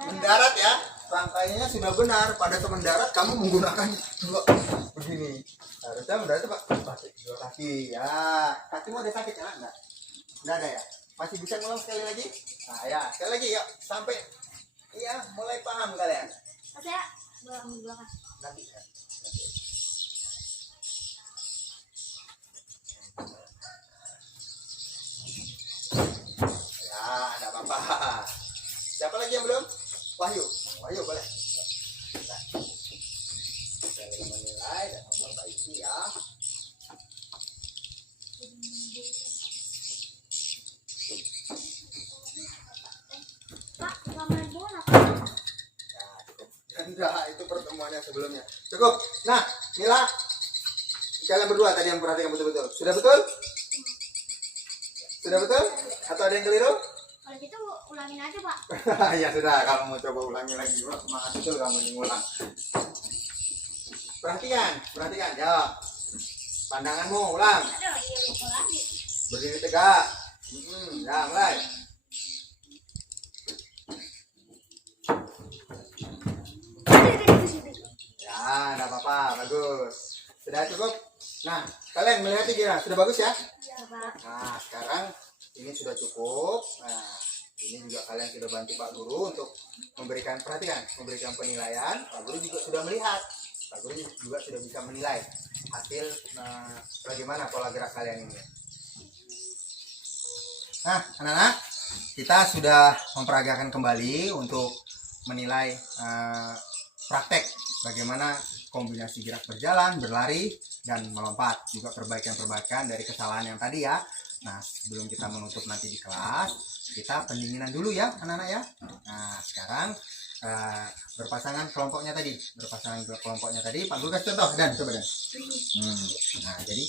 mendarat ya, rangkaiannya sudah benar. Pada saat mendarat kamu menggunakan dua begini. Harusnya mendarat Pak pakai dua kaki ya. Kakimu ada sakit ya? Enggak ada ya. Masih bisa ngulang sekali lagi? Nah ya, sekali lagi yuk sampai iya mulai paham kalian. Saya belakang. Nanti ya. Ya, ada apa-apa. Siapa lagi yang belum? Wahyu. Wahyu boleh. Saya menilai dan memperbaiki ya. Pak, main bola. Enggak, itu pertemuannya sebelumnya. Cukup. Nah, Mila, kalian berdua tadi yang perhatikan betul-betul. Sudah betul? Sudah betul? Atau ada yang keliru? Kalau gitu ulangin aja Pak. Ya sudah, kamu coba ulangi lagi. Wah, semangat betul kamu ngulang. Perhatikan. Ya. Pandanganmu, ulang. Aduh, iya lupa lagi. Berdiri tegak. Ya, mulai. Ya, enggak apa-apa, bagus. Sudah cukup. Nah, kalian melihatnya gimana? Sudah bagus ya? Iya Pak. Nah, sekarang ini sudah cukup. Nah, ini juga kalian sudah bantu Pak Guru untuk memberikan penilaian. Pak Guru juga sudah melihat. Pak Guru juga sudah bisa menilai hasil bagaimana pola gerak kalian ini. Nah, anak-anak, kita sudah memperagakan kembali untuk menilai praktek bagaimana kombinasi gerak berjalan, berlari, dan melompat. Juga perbaikan-perbaikan dari kesalahan yang tadi ya. Nah, sebelum kita menutup nanti di kelas, kita pendinginan dulu ya anak-anak ya. Nah, sekarang berpasangan kelompoknya tadi. Pak Guru kasih contoh, Dan, coba Dan. Nah, jadi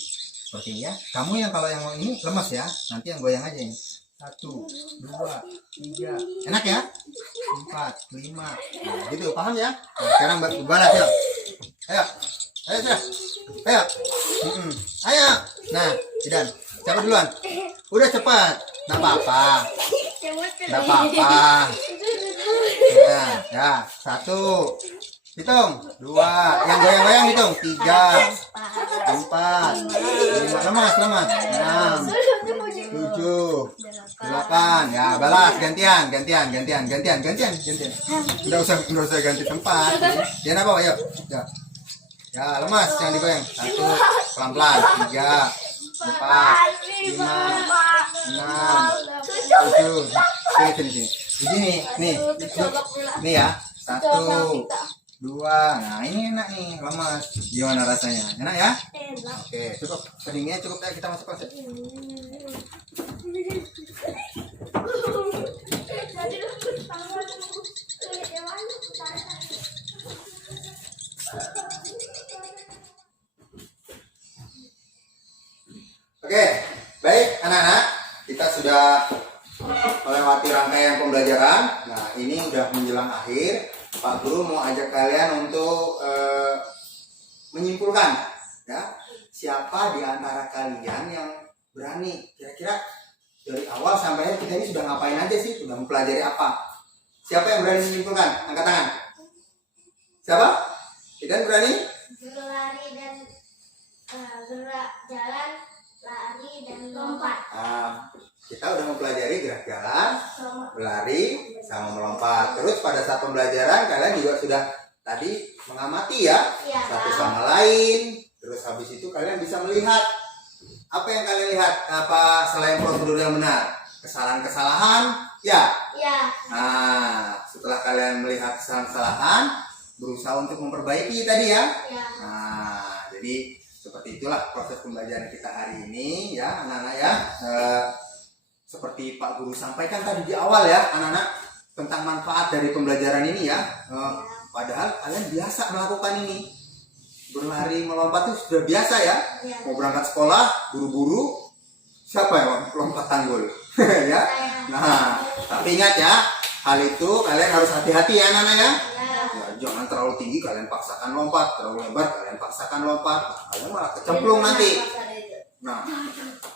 seperti ini ya. Kamu yang kalau yang ini lemas ya, nanti yang goyang aja ini. 1, 2, 3, enak ya? 4, 5, nah, gitu, paham ya? Nah, sekarang balas ya. Ayo, sudah. Ayo. Nah, Dan, siapa duluan? Udah cepat. Nggak apa-apa. Nah, ya, 1. Hitung. 2. Yang goyang-goyang hitung. 3, 4, 5. Lemas. 6, 7, 8. Ya, balas gantian. Enggak usah ganti tempat. Jangan apa, ayo. Ya, lemas jangan digoyang. 1, pelan-pelan. 3, 4, 5, 6, 7. Sini. Di sini, nih. Nih ya. 1, 2. Nah, ini enak nih, lemas. Gimana rasanya? Enak ya? Oke, cukup. Seringnya cukup ya, kita masuk kelas. Oke, baik anak-anak, kita sudah melewati rangkaian pembelajaran. Nah, ini udah menjelang akhir. Pak Guru mau ajak kalian untuk menyimpulkan, ya, siapa di antara kalian yang berani. Kira-kira dari awal sampai akhir kita ini sudah ngapain aja sih? Sudah mempelajari apa? Siapa yang berani menyimpulkan? Angkat tangan. Siapa? Tidak berani? Berlari dan gerak jalan, lari dan lompat. Kita udah mempelajari gerak jalan, berlari, sama melompat. Terus pada saat pembelajaran kalian juga sudah tadi mengamati ya, satu sama lain. Terus habis itu kalian bisa melihat apa yang kalian lihat, apa selain prosedur yang benar, kesalahan-kesalahan, ya. Nah, setelah kalian melihat kesalahan-kesalahan, berusaha untuk memperbaiki tadi ya. Nah, jadi seperti itulah proses pembelajaran kita hari ini ya, anak-anak ya. Seperti Pak Guru sampaikan tadi di awal ya, anak-anak, tentang manfaat dari pembelajaran ini ya. Padahal kalian biasa melakukan ini, berlari, melompat itu sudah biasa ya. Mau berangkat sekolah, buru-buru, siapa yang lompat tanggul? Ya. Nah, tapi ingat ya, hal itu kalian harus hati-hati ya anak-anak ya. Jangan terlalu tinggi kalian paksakan lompat, terlalu lebar kalian paksakan lompat, kalian malah kecemplung nanti. Nah,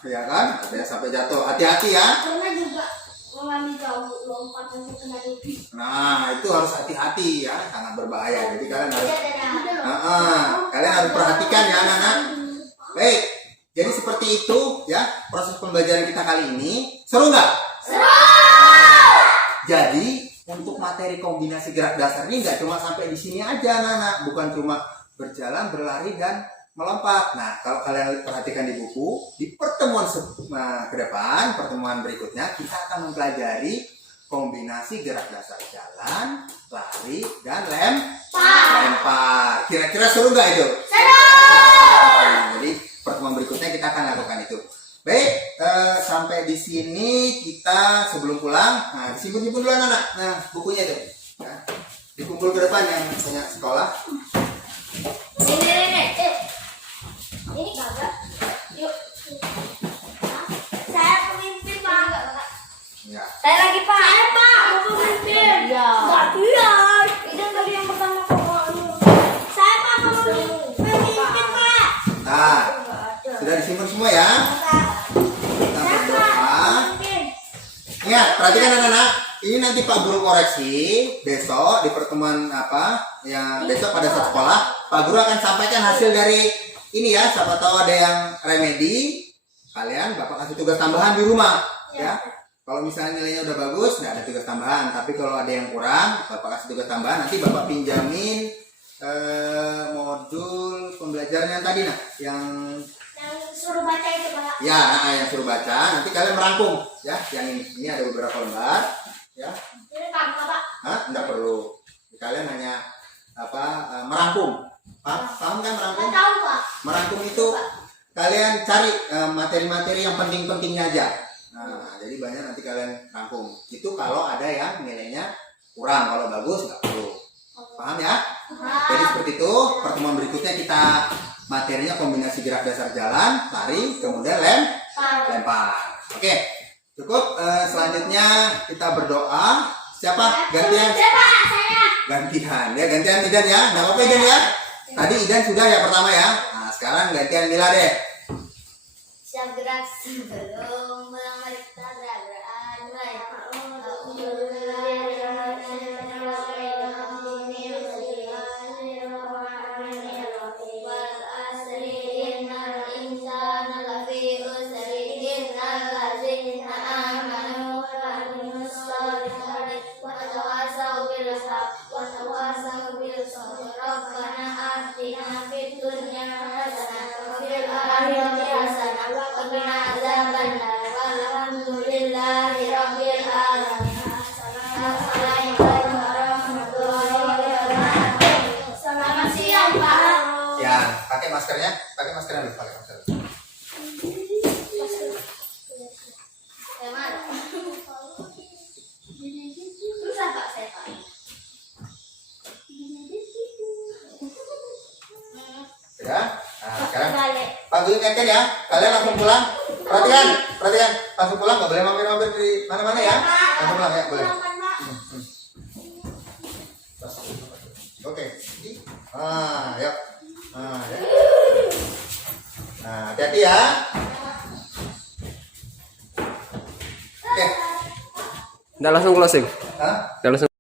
ya kan, ada yang sampai jatuh, hati-hati ya. Pernah juga mengambil jauh lompat untuk kena duri. Nah, itu harus hati-hati ya, sangat berbahaya. Jadi kalian harus perhatikan ya anak-anak. Baik, jadi seperti itu ya proses pembelajaran kita kali ini. Seru nggak? Seru. Jadi untuk materi kombinasi gerak dasar ini nggak cuma sampai di sini aja anak-anak, bukan cuma berjalan, berlari dan melompat. Nah, kalau kalian perhatikan di buku, di pertemuan ke depan, pertemuan berikutnya kita akan mempelajari kombinasi gerak dasar jalan, lari, dan lempar. Kira-kira seru nggak itu? Seru. Nah, jadi pertemuan berikutnya kita akan lakukan itu. Baik, sampai di sini kita sebelum pulang, nah disimpan dulu anak-anak. Nah, bukunya itu, ya. Dikumpul ke depan yang punya sekolah. Ini kagak. Yuk. Saya pemimpin, Pak. Ya. Saya lagi, Pak. Saya, Pak. Mau pemimpin. Ya. Enggak biar. Itu tadi yang pertama pokoknya. Saya, Pak, mau pemimpin, Pak. Nah, sudah disimpan semua ya. Kita berdoa. Ingat, perhatikan anak-anak. Ini nanti Pak Guru koreksi besok di pertemuan besok pada saat sekolah. Pak Guru akan sampaikan hasil dari ini ya, siapa tahu ada yang remedi, kalian Bapak kasih tugas tambahan di rumah ya. Kalau misalnya nilainya udah bagus, nggak ada tugas tambahan. Tapi kalau ada yang kurang, Bapak kasih tugas tambahan. Nanti Bapak pinjamin modul pembelajaran yang tadi yang suruh baca itu, Pak. Ya, yang suruh baca. Nanti kalian merangkum ya. Yang ini ada beberapa lembar ya. Ini Pak. Nggak perlu. Kalian hanya merangkum. Paham kan merangkum? Nggak tahu, Pak. Merangkum itu kalian cari materi-materi yang penting-pentingnya aja. Nah, jadi banyak nanti kalian rangkum. Itu kalau ada yang nilainya kurang, kalau bagus nggak perlu. Paham ya? Jadi seperti itu. Pertemuan berikutnya kita materinya kombinasi gerak dasar jalan, lari, kemudian lempar. Oke, cukup. Selanjutnya kita berdoa. Siapa? Gantian. Gantian ya, gantian Idan ya. Nggak apa-apa Idan ya. Tadi Idan sudah ya pertama ya. Nah, sekarang gantian Mila deh. Siap gerak sebelum kita beradu. Selamat siang, Pak. Ya, pakai maskernya dulu, pakai masker. Susah, Pak, saya, Pak. Sudah? Nah, sekarang Balik. Pak Guru ingatkan ya, kalian langsung pulang. Perhatikan, langsung pulang, nggak boleh mampir-mampir di mana-mana ya. Langsung pulang ya, boleh. Oke. Yuk. Ya. Nah, hati-hati ya. Oke. Udah langsung closing. Hah? Udah langsung